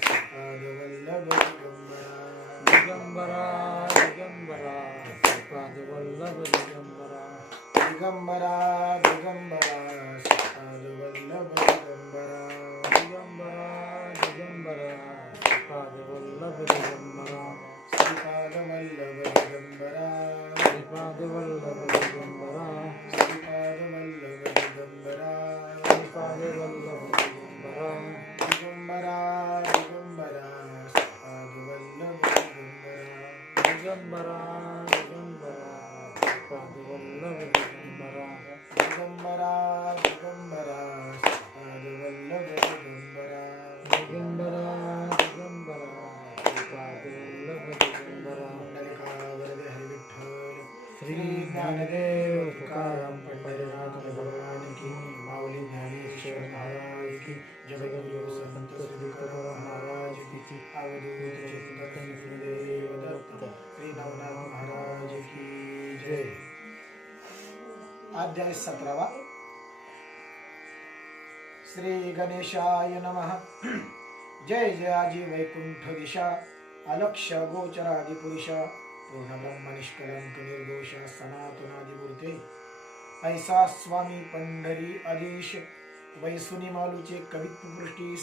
श्रीपादवल्लभ दिगंबरा दिगंबरा श्रीपादवल्लभ दिगंबरा दिगंबरा दिगंबरा श्रीपादवल्लभ दिगंबरा दिगंबरा दिगंबरा श्रीपादवल्लभ दिगंबरा श्रीपादवल्लभ दिगंबरा श्रीपादवल्लभ दिगंबरा श्रीपादवल्लभ दिगंबरा श्रीपादवल्लभ दिगंबरा दिगंबरा दिगंबरा श्रीपादवल्लभ दिगंबरा दिगंबरा दिगंबरा श्रीपादवल्लभ दिगंबरा दिगंबरा दिगंबरा श्रीपादवल्लभ दिगंबरा दिगंबरा दिगंबरा श्रीपादवल्लभ दिगंबरा मंडलिकावरदे हरि विठ्ठल श्री ज्ञानदेव तुकाराम पंढरीनाथ भगवान की माऊली ज्ञानेश्वर महाराज की जगद्गुरु संत सिद्धेश्वर महाराज की अवधूत चिंतन श्रीदेव दत्त श्री नवनाथ महाराज की जय। अध्याय 17 श्री गणेशाय नमः। जय जयाजी वैकुंठ दिशा अलक्ष गोचरादि पुरुषा पूर्ण ब्रह्म निष्कलंक निर्दोष सनातनादि मूर्ते ऐसा स्वामी पंढरी आदेश वैसुनी मालूचे कवित्व पृष्टीस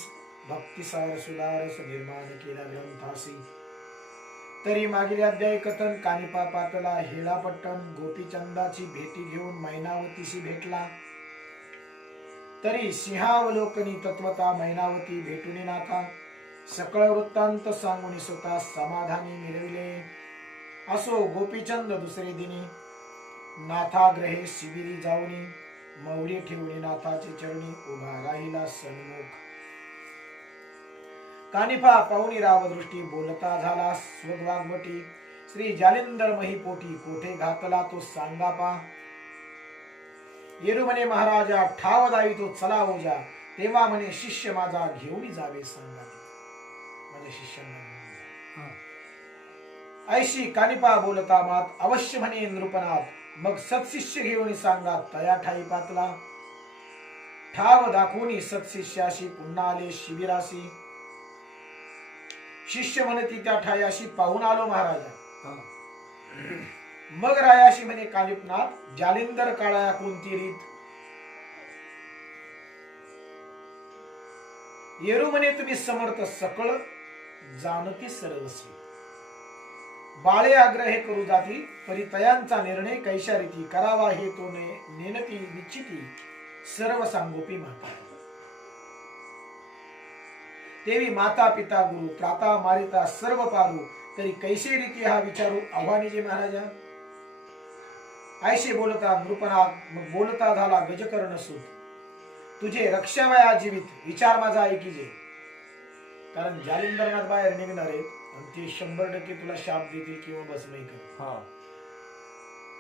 भक्तिसार सुधारस निर्माण केला ग्रंथासी तरी मागील अध्याय कथन कानिपा पातला हेळापट्टण गोपीचंदाची भेटी घेऊन मैनावतीशी भेटला तरी सिंहावलोकनी तत्वता मैनावती भेटूनी नाथा सकळ वृत्तांत सांगून स्वतः समाधानी मिळविले। असो गोपीचंद दुसरे दिनी नाथाग्रहे शिबिरी जाऊनी मौली ठेवून नाथाचे चरणी उभा राहिला सन्मुख। कानिफा पाहुणी रावदृष्टी बोलता झाला स्वगवाग्वटी श्री जालिंदर महिपोटी कोठे घातला तो सांगा पा येरू म्हणे महाराजा ठाव दावी तो चला ओजा तेव्हा म्हणे शिष्य माझा घेऊन जावे सांगा माझ्या शिष्यांना ऐशी कानिपा बोलता मात अवश्य म्हणे नृपनाथ मग सत्शिष्य घेऊन सांगा तया ठाई पातला ठाव दाखवून सत्शिष्याशी पुन्हा आले शिबिराशी शिष्य म्हणती त्या ठायाशी पाहून आलो महाराजा मग रायाशी म्हणे कानिपनाथ जालिंदर काळाया कोणती रीत येरू म्हणे तुम्ही समर्थ सकळ जाणती सर्वस्वी बाळे आग्रह करू जाती परितयांचा निर्णय कैशा रीती करावा हे तो नेनती निश्चिती सर्व सांगोपी माता देवी माता पिता गुरु त्राता मारिता सर्व पारू तरी कैसे रीती हा विचारू आव्हानीजी महाराजा ऐशे बोलता नृपनाथ मग बोलता झाला गजकर्ण सूत तुझे रक्षावया जीवित विचार माझा ऐकीजे कारण जालिंदरनाथ बाहेर निघणार आहेत आणि ते 100% तुला शाप देतील किंवा भस्मही करतील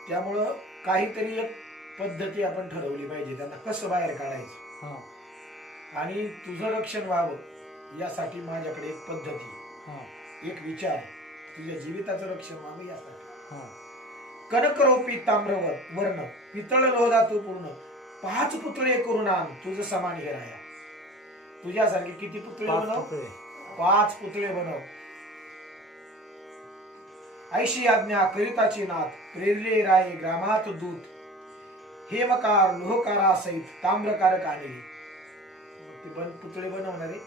त्यामुळं काहीतरी एक पद्धती आपण ठरवली पाहिजे त्यांना कसं बाहेर काढायचं आणि तुझं रक्षण व्हावं यासाठी माझ्याकडे एक पद्धती एक विचार तुझ्या जीविताचं रक्षण व्हावं यासाठी कनकरोपी ताम्रवर वर्ण पितळ लोहधातू पूर्ण 5 पुतळे करून आण तुझं समान हे राया तुझ्यासारखे किती पुतळे बनव 5 पुतळे बनव ऐशी आज्ञा करिताची नाथ प्रेरले राये ग्रामात दूत हेमकार लोहकारा सहित ताम्रकारक आणले ते पुतळे बनवणारे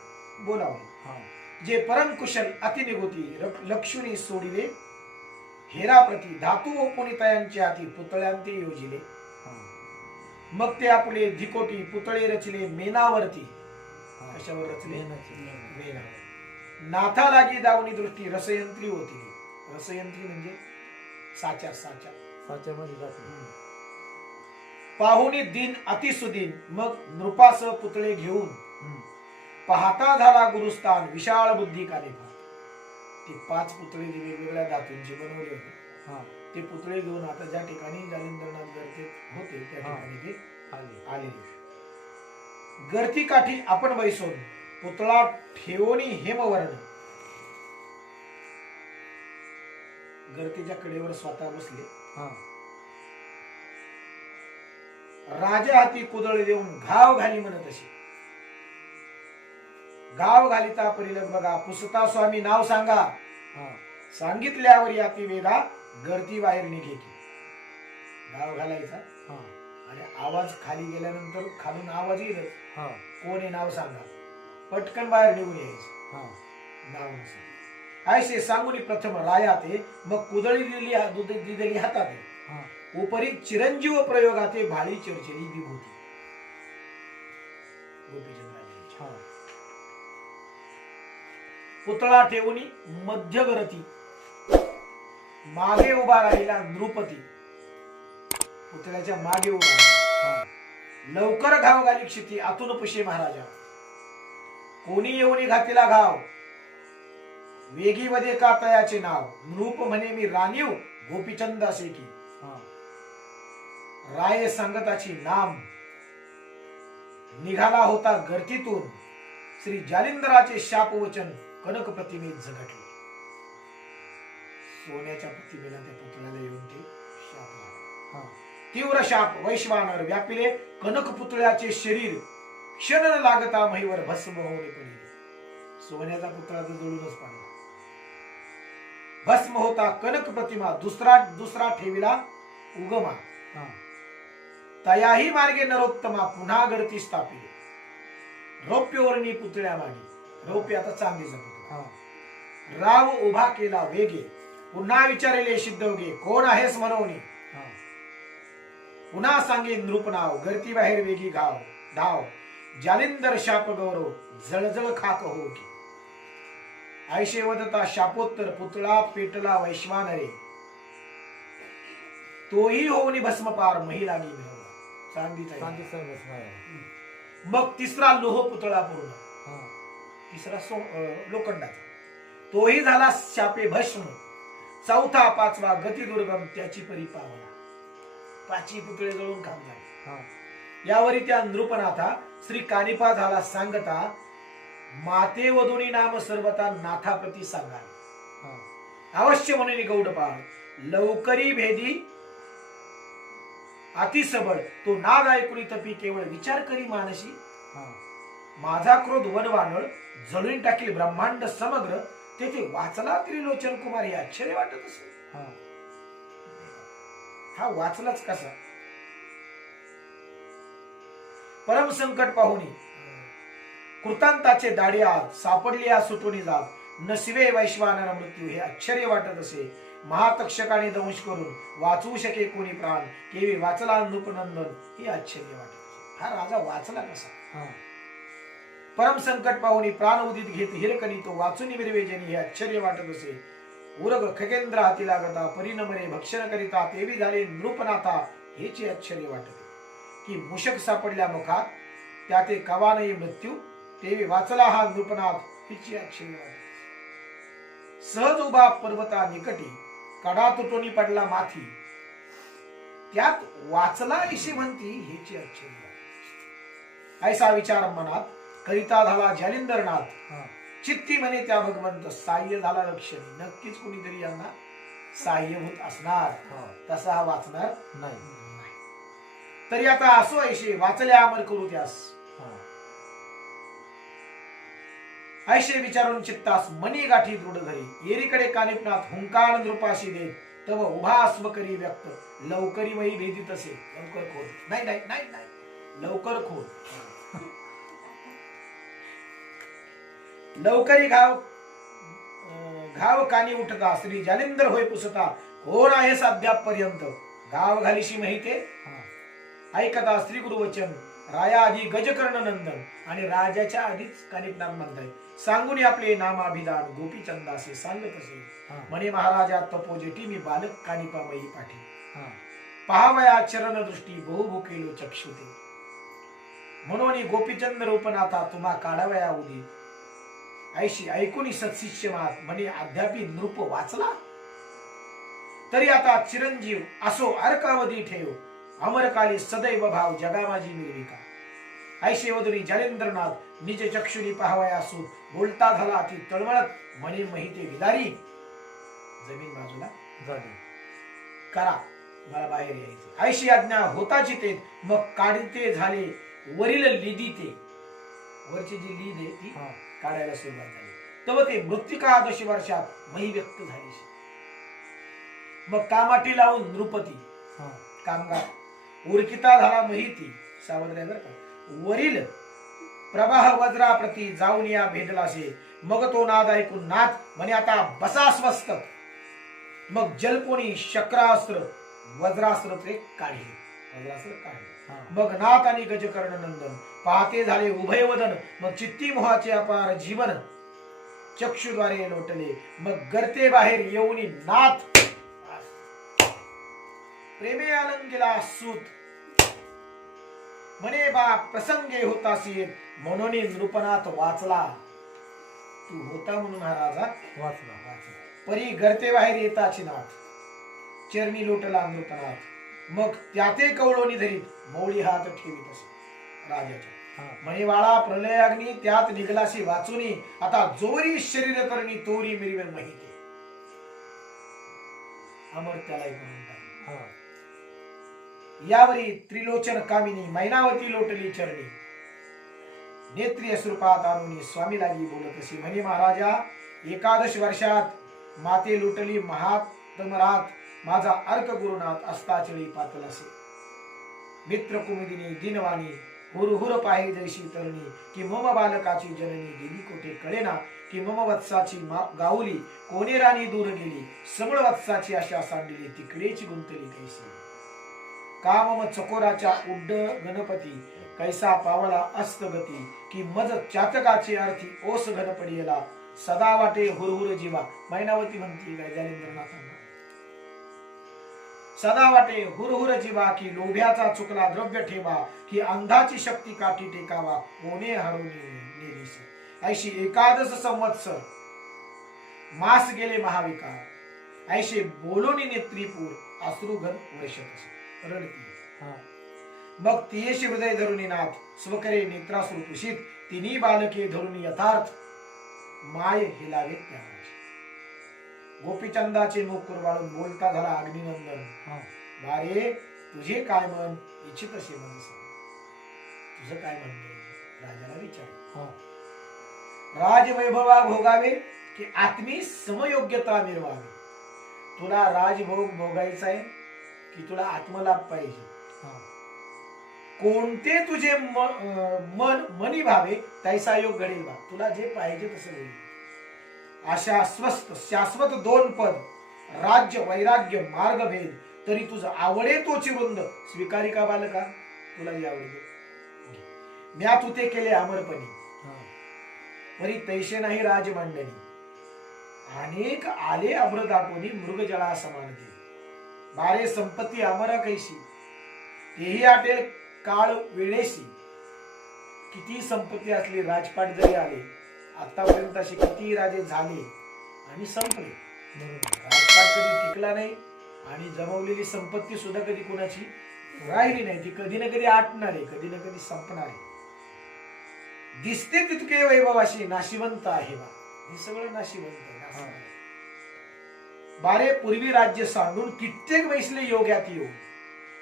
बोलावले जे परम कुशल अतिनिगुती लक्ष्मी सोडिले हेराप्रती धातू ओपुनी तयांचे हाती पुतळ्यांते योजिले मग ते आपले धिकोटी पुतळे रचले मेनावरती कशावर रचले मेनावर नाथा लागी दावणी दृष्टी रसयंत्री होती रसयंत्री म्हणजे साच्यामध्ये पाहुणी दिन अतिसुदीन मग नृपास पुतळे घेऊन पाहता झाला गुरुस्थान विशाळ बुद्धी कानिफा ते 5 पुतळे वेगवेगळ्या धातूंचे बनवले होते ते पुतळे घेऊन आता ज्या ठिकाणी जालिंदरनाथ गर्दीत होते त्या ठिकाणी ते आले गर्दी काठी आपण बैसून पुतळा ठेवणी हेमवर्ण गर्दीच्या कडेवर स्वतः बसले राजा हाती कुदळ देऊन घाव घाली म्हणत असे गाव घालिता परिलग बघा पुसता स्वामी नाव सांगा हा सांगितल्यावर याती वेगा गर्दी बाहेर निघे की गाव घालायचा हा आणि आवाज खाली गेल्यानंतर खालून आवाज येईल हा कोण आहे नाव सांगा पटकन बाहेर निघून यायचं हा नाव नसा ऐसे सांगून प्रथम रायाते मग कुदळी दिलेली हातात हा उपरी चिरंजीव प्रयोगाते भाळी चर्चेली विभूती गोपीचंद्राजी हा पुतळा ठेवून मध्यगरती मागे उभा राहिला नृपती पुतळ्याच्या मागे उभा राहिला. हा लवकर घाव घाली क्षिती आतून पुशे महाराजा कोणी येऊन घातीला घाव वेगी मध्ये का तयाचे नाव नृप म्हणे मी राणीव गोपीचंद असे की हा राय सांगताची नाम निघाला होता गर्दीतून श्री जालिंदराचे शाप वचन कनक प्रतिमेत झगटले सोन्याच्या प्रतिमेला त्या पुतळ्याला येऊन ते शाप लागले. हा तीव्र शाप वैश्वानर व्यापिले कनक पुतळ्याचे शरीर क्षण न लागता महिवर भस्म होणे पडले सोन्याचा पुतळा तर जळूनच पडला भस्म होता कनक प्रतिमा दुसरा ठेविला उगमा हा तयाही मार्गे नरोत्तमा पुन्हा गडती स्थापिले रौप्यवर्णी पुतळ्या मागे रौप्य आता चांदीचा पुतळा हा राव उभा केला वेगे पुन्हा विचारले सिद्धवगे कोण आहेस म्हणून हा पुन्हा सांगे नृप नाव गर्ती बाहेर वेगी घाव धाव जालिंदर शाप गौरव जळजळ खाक हो की ऐशे वदता शापोत्तर पुतळा पेटला वैश्वानरे तोही होऊन भस्मपार महिला मिळवला चांदीचा शांती सर बसणार मग तिसरा लोह पुतळा पूर्ण हा तिसरा लोखंडाचा तोही झाला शापे भस्म चौथा पाचवा गती दुर्गम त्याची परी पावला पाची पुतळे जळून काम झाले हा यावरी त्या नृपनाथा श्री कानिपा झाला सांगता माते वधुनी नाम सर्वता नाथाप्रती सांगाल हा अवश्य म्हणून गौड पाळ लवकरी भेदी अतिसबळ तो नाद ऐकुनी तपी केवळ विचार करी मानसी हा माझा क्रोध वनवानळ जळून टाकील ब्रह्मांड समग्र तेथे वाचला त्रिलोचन कुमार हे आश्चर्य वाटत असेल हा हा वाचलाच कसा परम संकट पाहुनी कृतांताचे दाढी आत सापडली या सुटून जात नसिवे वैश्वानर मृत्यू हे आश्चर्य वाटत असे महातक्षकाने दंश करून वाचवू शके कोणी प्राण केवी वाचला नृपनंदन हे आश्चर्य वाटत असे हा राजा वाचला कसा हा परम संकट पाहुनी प्राण उदित घेत हिरकणी तो वाचून निर्वेजनी हे आश्चर्य वाटत असे उरग खगेंद्र हाती लागता परिणमरे भक्षण करिता तेवी झाले नृपनाथा हेचे आश्चर्य वाटते की मूषक सापडल्या मुखात त्या ते कवा नाही मृत्यू तेवी वाचला हा नृपनाथ हिचे आश्चर्य वाटते सहज उभा पर्वता निकटी कडा तुटोनी पडला माथी त्यात वाचला अशी म्हणती हेचे आश्चर्य वाटते ऐसा विचार मनात करिता झाला जालिंदरनाथ हा चित्ती म्हणे त्या भगवंत साह्य झाला लक्षणी नक्कीच कुणीतरी यांना साह्यभूत असणार हा तसा हा वाचणार नाही तरी आता असो ऐशे वाचल्या अमर करू त्यास हा ऐशे विचारून चित्तास मनी गाठी दृढ धरी एरीकडे कानिपनाथ हुंकार नृपाशी देत तव उभा अस्व करी व्यक्त लवकरी मई भेदित असे लवकर खोल नाही नाही नाही नाही लवकर खोल लवकरी घाव कानी उठता श्री जालिंदर होय पुसता कोण आहे अद्यापर्यंत गाव घालीशी माहिते हा ऐकता श्री गुरुवचन राया आधी गजकर्ण नंदन आणि राजाच्या आधीच कानिपनाथ म्हणताय सांगून आपले नामाभिधान गोपीचंद असे सांगत असे हा म्हणे महाराजा तपोजेटी मी बालक कानिपामयी पाठी हा पहावया चरण दृष्टी बहु भुकेलो चक्षुते म्हणून गोपीचंद रूपनाथा तुम्हा काढावया उदी ऐशी ऐकुनी सत्शिष्य मात म्हणे अद्यापी नृप वाचला तरी आता चिरंजीव असो अर्कावधी ठेव अमरकाली सदैव भाव जगा माझी निर्विका ऐशे वदुनी जालिंद्रनाथ निज चक्षुनी पाहावया सूत बोलता झाला ती तळमळत म्हणे महिते विदारी जमीन बाजूला झाली करा मला बाहेर यायचे ऐशी आज्ञा होता चितेत मग काढते झाले वरील लिदी ते वरची जी लीद आहे ती हा काढायला सुरुवात झाली. तेव्हा ते मृत्तिका 10 वर्षात मही व्यक्त झाली. मग कामाटी लावून नृपती हा. कामगार उरकिता झाला महिती. सावध राहा बरं का. वरील प्रवाह वज्राप्रती जाऊन या भेदलासे. मग तो नाद ऐकून नाथ म्हणे आता बसा स्वस्थ. मग जलकोणी शक्रास्त्र वज्रास्त्र ते काढले. वज्रास्त्र काढले. हा. मग नाथ आणि गजकर्ण नंदन पाहते झाले उभय वदन. मग चित्ती मोहाचे अपार जीवन चक्षुद्वारे लोटले. मग गर्ते बाहेर येऊन नाथ प्रेमे अलंगिला सूत म्हणे बा प्रसंगे होतासी. म्हणून नृपनाथ वाचला. तू होता म्हणून हा राजा वाचला. परी गर्ते बाहेर येताची नाथ चरणी लोटला नृपनाथ. मग त्याते कवळोनी धरीत मौळी हात ठेवीत असे राजाच्या. हा. म्हणे वाळा प्रलय अग्नी त्यात निघलाशी वाचुनी. आता जोरी शरीर करणी तोरी मिरवे माहिती. अमर त्याला करून टाकले. हा. यावरी त्रिलोचन कामिनी मैनावती लोटली चरणी. नेत्री अश्रुपात आणून स्वामी लागी बोलत असे. म्हणे महाराजा 11 वर्षात माते लुटली महात्मरात. माझा अर्क गुरुनाथ अस्ताचळी पातलासे. मित्र कुमुदिनी दिनवाणी हुरहुर पाहे जैशी तरणी. की मम बालकाची जननी गेली कोठे कळेना. की मम वत्साची गाऊली कोणे राणी दूर गेली. समळ वत्साची आशा सांडली तिकडेची गुंतली कैसी. कामम चकोराच्या उड्ड गणपती कैसा पावला अस्तगती. की मज चातकाची अर्थी ओस घन पडियला. सदा वाटे हुरहुर जीवा. मैनावती म्हणती काय जालिंद्रनाथांना. सदा वाटे हुरहुर जीवा. की लोभ्याचा चुकला द्रव्य ठेवा. की अंधाची शक्ती काठी टेकावा. कोणे हरून नेलीसी. ऐशी 11 संवत्सर मास गेले महाविकार. ऐशे बोलोनी नेत्रीपूर अश्रुघन वर्षत रडती. हा. मग तियेशी हृदय धरुनी नाथ स्वकरे नेत्राश्रू पुषित. तिन्ही बालके धरुनी यथार्थ माय हिलावे त्या. गोपीचंदाचे मुख कुरवाळून बोलता झाला अग्निनंदन. हा. वारे तुझे काय मन इच्छित असे मनस. तुझं काय म्हणणे राजाला विचार. हा. राजवैभवा भोगावे की आत्मी समयोग्यता मिरवावी. तुला राजभोग भोगायचा आहे की तुला आत्मलाभ पाहिजे. हा. कोणते तुझे मन मनी भावे तैसा योग घडेल बा. तुला जे पाहिजे तसं होईल. अशा स्वस्त शाश्वत 2 पद राज्य वैराग्य मार्गभेद तरी तुझं आवडे तोची वृंद स्वीकारी का बालका. तुला जे आवडेल म्या तू ते केले अमरपणी. हा. परी तैसे नाही राजमांडणी. अनेक आले अमृत दाटोनी मृगजळा समानते. बारे संपत्ती अमर कैशी तेही आटेल काळ वेळेशी. किती संपत्ती असली राजपाट जरी आले आतापर्यंत असे किती राजे झाले आणि संपले. बरोबर. राजपाट कधी टिकला नाही आणि जमवलेली संपत्ती सुद्धा कधी कुणाची राहिली नाही. ती कधी ना कधी आटणार आहे कधी ना कधी संपणार आहे. दिसते तितके वैभवाशी नाशिवंत आहे बा. हे सगळं नाशिवंत आहे. बारे पूर्वी राज्य सांडून कित्येक बैसले योग्यात येऊ.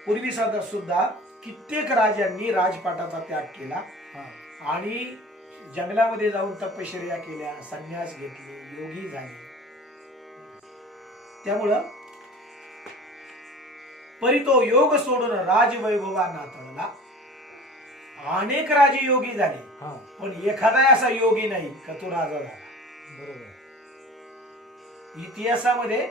पूर्वी सुद्धा कित्येक राजांनी राजपाटाचा त्याग केला हा. आणि जंगलामध्ये जाऊन तपश्चर्या केल्या संन्यास घेतले योगी झाले. त्यामुळं परी तो योग सोडून राजवैभवा नातळला. अनेक राजे योगी झाले हा. पण एखादा असा योगी नाही का तो राजा झाला. बरोबर. इतिहासामध्ये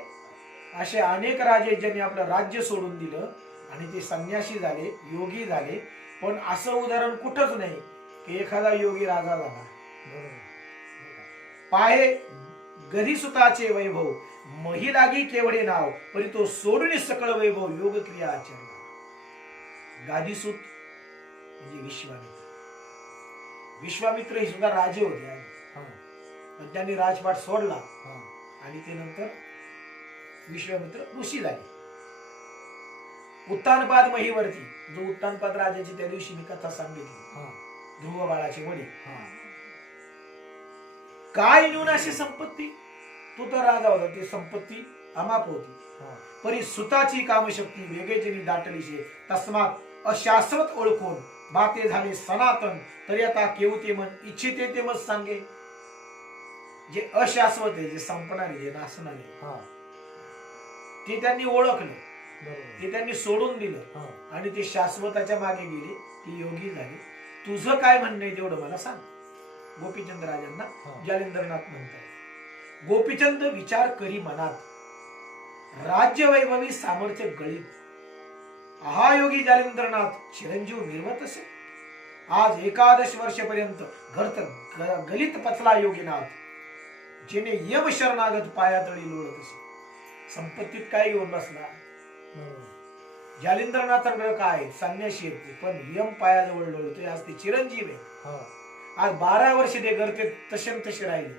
असे अनेक राजे ज्यांनी आपलं राज्य सोडून दिलं आणि ते संन्यासी झाले योगी झाले. पण असं उदाहरण कुठंच नाही की एखादा योगी राजा झाला. बरोबर. पाहे गधी वैभव मही लागी केवढे नाव. परी तो सोडून सकळ वैभव योग क्रिया आचरण. गादीसूत म्हणजे विश्वामित्र. विश्वामित्र हे सुद्धा राजे होते हा. पण त्यांनी राजपाट सोडला हा. आणि ते नंतर विश्वामित्र ऋषी झाले. उत्तानपाद महीवरती जो उत्तानपाद राजाची त्या दिवशी मी कथा सांगितली. हा. ध्रुव बाळाची वडील. हा. काय नेऊन अशी संपत्ती. तो तर राजा होता ती संपत्ती अमाप होती. हा. परी सुताची कामशक्ती वेगेजनी दाटलीशे. तस्मात अशाश्वत ओळखून बाते झाले सनातन. तरी आता केवते मन इच्छिते ते मत सांगे. जे अशाश्वत आहे, जे संपणारे, जे नासणारे, हा ते त्यांनी ओळखलं, बरोबर ते त्यांनी सोडून दिलं हा आणि ते शाश्वताच्या मागे गेले, ती योगी झाली. तुझं काय म्हणणं आहे तेवढं मला सांग. गोपीचंद राजांना हा. जालिंदरनाथ म्हणतात. गोपीचंद विचार करी मनात, राज्य वैभवी सामर्थ्य गळीत, हा योगी जालिंदरनाथ चिरंजीव मिरवत असे. आज 11 वर्षपर्यंत घरत गलित पचला योगीनाथ, जेने यम शरणागत पायातळी लोळत असे. संपत्तीत काय घेऊन बसला? बरोबर जालिंदरनाथांकडे काय संन्याशी येते, पण यम पायाजवळ लोळतोय. आज ते चिरंजीव आहे. हा आज 12 वर्ष ते करते तसे तसे राहिले.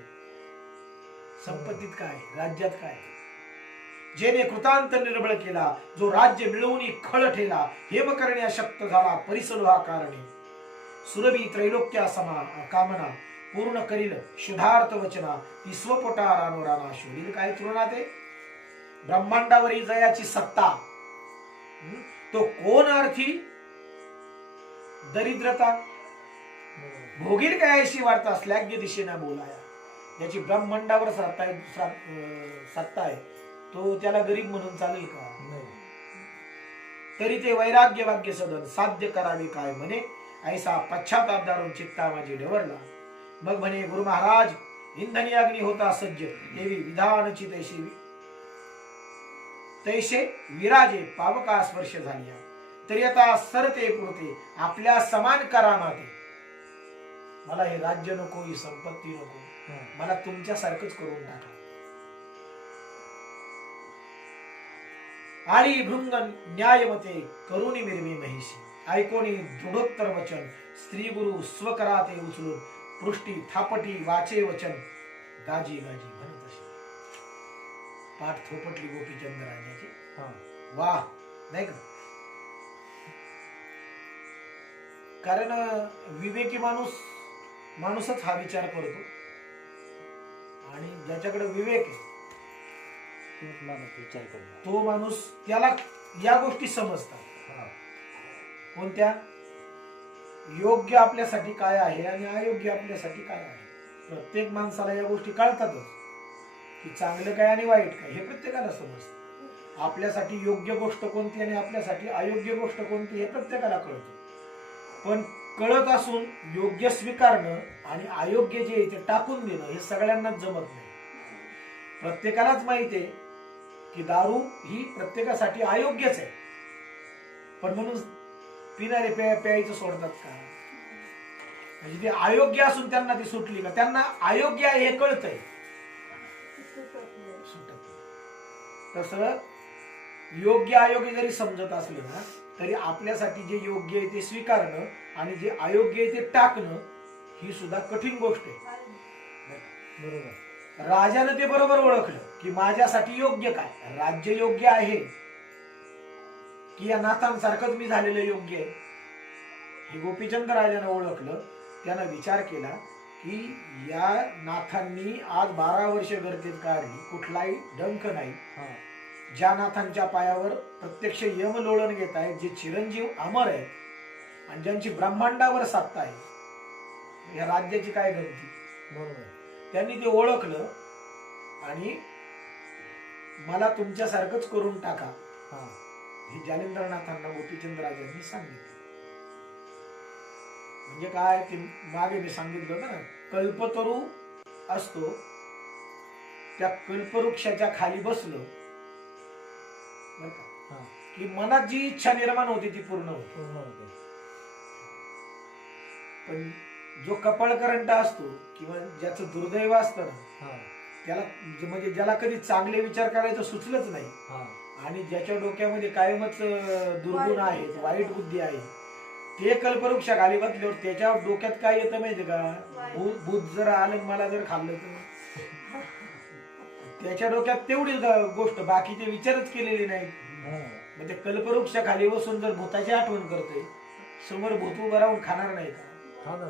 संपत्तीत काय, राज्यात काय? जेने कृतांत निर्बळ केला, जो राज्य मिळवून खळ ठेला, हेम करणे अशक्त झाला परिसलो हा कारणे. सुरभी त्रैलोक्या समा कामना, पूर्ण करील शुद्धार्थ वचना, ती स्वपोटा रानोराना शोधील काय तुलना ते. ब्रह्मांडावरील जयाची सत्ता, तो कोण अर्थी दरिद्रता, बरोबर भोगील काय अशी वार्ता श्लाघ्य दिशेना बोलाया. याची ब्रह्मांडावर सत्ता आहे, तो त्याला गरीब म्हणून चालेल का? नाही तरी ते वैराग्य वाक्य सदन साध्य करावे काय म्हणे, ऐसा पश्चाताप दारून चित्ता माझी ढवरला. मग म्हणे गुरु महाराज, इंधनी अग्नी होता सज्ज, देवी विधानची तैसे विराजे पावका स्पर्श झाली. तरी आता सरते पुरते आपल्या समान करा नाते. मला हे राज्य नको, ही संपत्ती नको, हा. मला तुमच्यासारखंच करून टाका. आळी भृंग न्यायमते करुणी मिरवी महिषी, ऐकोनी दृढोत्तर वचन, स्त्री गुरु स्वकराते उचलून, पृष्टी थापटी वाचे वचन, गाजी गाजी म्हणत असे. पाठ थोपटली गोपीचंद राजाची. हा वाह, नाही का? कारण विवेकी माणूसच हा विचार करतो, आणि ज्याच्याकडे विवेक आहे तोच माणूस विचार करतो. तो माणूस, त्याला या गोष्टी समजतात. हा कोणत्या? योग्य आपल्यासाठी काय आहे आणि अयोग्य आपल्यासाठी काय आहे. प्रत्येक माणसाला या गोष्टी कळतातच, की चांगलं काय आणि वाईट काय हे प्रत्येकाला समजतं. आपल्यासाठी योग्य गोष्ट कोणती आणि आपल्यासाठी अयोग्य गोष्ट कोणती हे प्रत्येकाला कळतं. पण कळत असून योग्य स्वीकारणं आणि अयोग्य जे आहे ते टाकून देणं हे सगळ्यांनाच जमत नाही. प्रत्येकालाच माहिती आहे की दारू ही प्रत्येकासाठी अयोग्यच आहे, पण म्हणून पिणारे प्यायचं सोडतात का? म्हणजे ते अयोग्य असून त्यांना ती सुटली का? त्यांना अयोग्य आहे हे कळतंय, सुटत नाही. तसं योग्य अयोग्य जरी समजत असलं ना, तरी आपल्यासाठी जे योग्य आहे ते स्वीकारणं आणि जे अयोग्य आहे ते टाकणं ही सुद्धा कठीण गोष्ट आहे. बरोबर राजानं ते बरोबर ओळखलं की माझ्यासाठी योग्य काय, राज्य योग्य आहे की या नाथांसारखंच मी झालेलं योग्य आहे, हे गोपीचंद राजानं ओळखलं. त्यानं विचार केला की या नाथांनी आज 12 वर्ष गर्दीत काढली, कुठलाही डंक नाही. हा ज्या नाथांच्या पायावर प्रत्यक्ष यम लोळण घेत आहेत, जे चिरंजीव अमर आहे आणि ज्यांची ब्रह्मांडावर सत्ता आहे, या राज्याची काय गमती. बरोबर त्यांनी ते ओळखलं आणि मला तुमच्यासारखंच करून टाका, हा हे जालिंदरनाथांना गोपीचंद राजांनी सांगितलं. म्हणजे काय, ते मागे मी सांगितलं होतं ना, कल्पतरू असतो, त्या कल्पवृक्षाच्या खाली बसलो बरं का, हा की मनात जी इच्छा निर्माण होती ती पूर्ण होती. पूर्ण होते. पण जो कपाळकरंट असतो किंवा ज्याचं दुर्दैव असतं ना, हा त्याला म्हणजे ज्याला कधी चांगले विचार करायचं सुचलंच नाही, हा आणि ज्याच्या डोक्यामध्ये कायमच दुर्गुण आहेत, वाईट बुद्धी आहे, ते कल्पवृक्षाखाली बसल्यावर त्याच्या डोक्यात काय येतं माहिती का? भूत जर आलं मला जर खाल्लं तर त्याच्या डोक्यात तेवढी गोष्ट, बाकीचे विचारच केलेले नाहीत. हा मग ते कल्पवृक्षाखाली बसून जर भूताची आठवण करतोय, समोर भूत उभं राहून खाणार नाही का? हा ना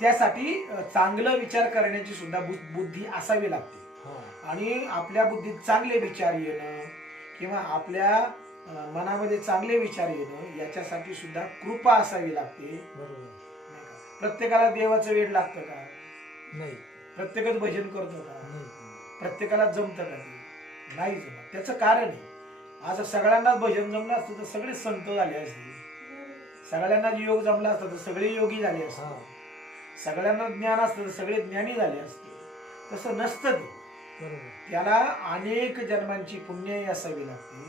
त्यासाठी चांगलं विचार करण्याची सुद्धा बुद्धी असावी लागते. हा आणि आपल्या बुद्धीत चांगले विचार येणं किंवा आपल्या मनामध्ये चांगले विचार येणं याच्यासाठी सुद्धा कृपा असावी लागते. बरोबर नाही का? प्रत्येकाला देवाचं वेड लागतं का? नाही. प्रत्येकच भजन करतो का? नाही. प्रत्येकाला जमतं का ते? नाही जमत. त्याचं कारण आहे, आज सगळ्यांनाच भजन जमलं असतं तर सगळे संत झाले असते, सगळ्यांना योग जमला असतं तर सगळे योगी झाले असते, हा. सगळ्यांना ज्ञान असतं तर सगळे ज्ञानी झाले असते. तसं नसतं ते. बरोबर. त्याला अनेक जन्मांची पुण्य असावी लागते.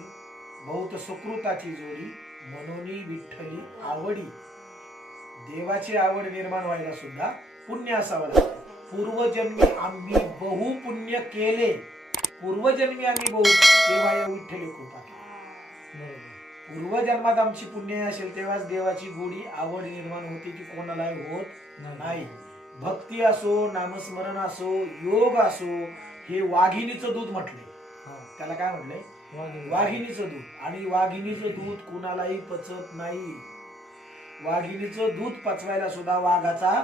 बहुत सुकृताची जोडी मनोनी विठ्ठली आवडी. देवाची आवड निर्माण व्हायला सुद्धा पुण्य असावं लागतं. पूर्वजन्मी आम्ही बहु पुण्य केले, पूर्वजन्मी आम्ही बहु, तेव्हा या विठ्ठली कृपा केली. बरोबर. पूर्वजन्मात आमची पुण्य असेल तेव्हाच देवाची गोडी आवड निर्माण होते, की कोणाला होत नाही. भक्ती असो, नामस्मरण असो, योग असो, हे वाघिणीचं दूध म्हटले. हा. त्याला काय म्हटलंय? वाघिणी. वाघिणीचं दूध. आणि वाघिणीचं दूध कुणालाही पचत नाही. वाघिणीचं दूध पचवायला सुद्धा वाघाचा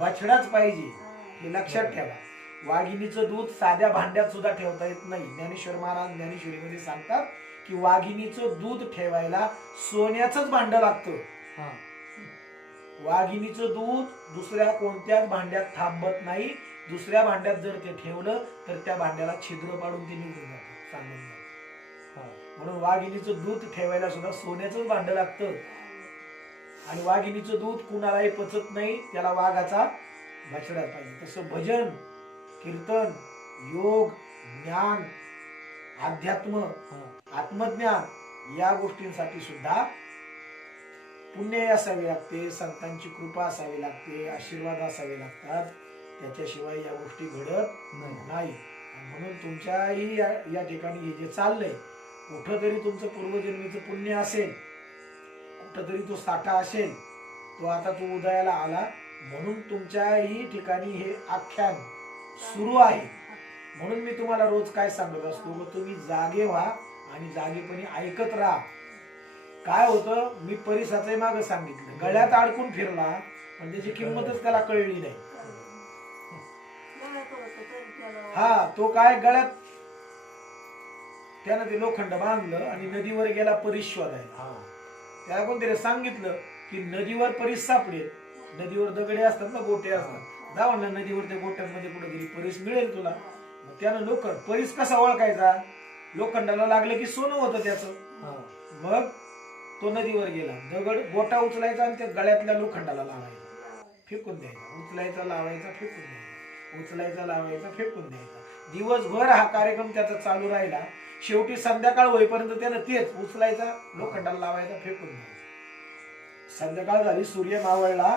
बछडाच पाहिजे, हे लक्षात ठेवा. वाघिणीचं दूध साध्या भांड्यात सुद्धा ठेवता येत नाही. ज्ञानेश्वर महाराज ज्ञानेश्वरीमध्ये सांगतात की वाघिणीचं दूध ठेवायला सोन्याचंच भांड लागतं. हा. वाघिणीचं दूध दुसऱ्या कोणत्याच भांड्यात थांबत नाही. दुसऱ्या भांड्यात जर ते ठेवलं तर त्या भांड्याला छिद्र पाडून ते निघून जातं, सांगून जातं. हा. म्हणून वाघिणीचं दूध ठेवायला सुद्धा सोन्याचंच भांड लागतं. आणि वाघिणीचं दूध कुणालाही पचत नाही, त्याला वाघाचा बछडा पाहिजे. तसं भजन, कीर्तन, योग, ज्ञान, अध्यात्म, हा. आत्मज्ञान या गोष्टींसाठी सुद्धा पुण्य असावे लागते, संतांची कृपा असावी लागते, आशीर्वाद असावे लागतात. त्याच्याशिवाय या गोष्टी घडत नाही. म्हणून तुमच्याही या ठिकाणी हे जे चाललंय, कुठंतरी तुमचं पूर्वजन्मीचं पुण्य असेल, कुठंतरी तो साठा असेल, तो आता तो उदयाला आला. म्हणून तुमच्याही ठिकाणी हे आख्यान सुरू आहे. म्हणून मी तुम्हाला रोज काय सांगत असतो, तुम्ही जागे व्हा आणि जागेपणी ऐकत राहा. काय होतं, मी परिसाचे माग सांगितलं, गळ्यात अडकून फिरला पण त्याची किंमतच त्याला कळली नाही. हा, तो काय गळ्यात त्यानं ते लोखंड बांधलं आणि नदीवर गेला परीस शोधायला. त्याला कोणतरी सांगितलं की नदीवर परीस सापडेल. नदीवर दगडे असतात ना, गोटे असतात, जा म्हणलं नदीवर त्या गोट्यांमध्ये कुठेतरी परीस मिळेल तुला. मग त्यानं लोखंड, परीस कसा ओळखायचा? लोखंडाला लागलं की सोनं होतं त्याचं. मग तो नदीवर गेला, दगड गोटा उचलायचा आणि त्या गळ्यातल्या लोखंडाला लावायचा, फेकून द्यायचा, उचलायचा लावायचा फेकून द्यायचा, उचलायचा लावायचा फेकून द्यायचा. दिवसभर हा कार्यक्रम त्याचा चालू राहिला. शेवटी संध्याकाळ होईपर्यंत त्यानं तेच उचलायचा, लोखंडाला लावायचा, फेकून द्यायचा. संध्याकाळ झाली, सूर्य मावळला.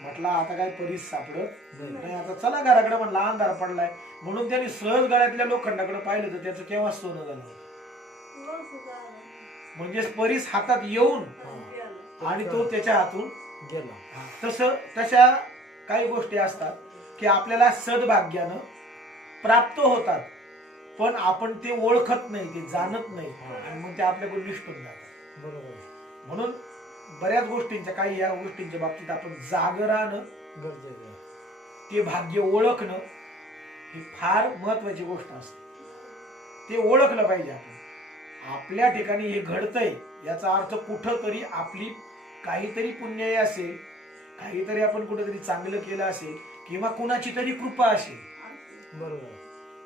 म्हटला आता काय परीस सापडत नाही, आता चला घराकडे. म्हणला अंधार पडलाय. म्हणून त्यांनी सहज गळ्यातल्या लोखंडाकडे पाहिलं तर त्याचं केव्हा सोनं झालं. म्हणजे परीस हातात येऊन आणि तो त्याच्या हातून गेला. तशा काही गोष्टी असतात की आपल्याला सद्भाग्यानं प्राप्त होतात, पण आपण ते ओळखत नाही, ते जाणत नाही आणि मग ते आपल्याकडून निष्ठून जातात. बरोबर. म्हणून बऱ्याच गोष्टींच्या, काही या गोष्टींच्या बाबतीत आपण जागं राहणं गरजेचं आहे. ते भाग्य ओळखणं ही फार महत्वाची गोष्ट असते. ते ओळखलं पाहिजे आपण. आपल्या ठिकाणी हे घडतंय याचा अर्थ कुठंतरी आपली काहीतरी पुण्य असेल, काहीतरी आपण कुठेतरी चांगलं केलं असेल, किंवा कुणाची तरी कृपा असेल. बरोबर.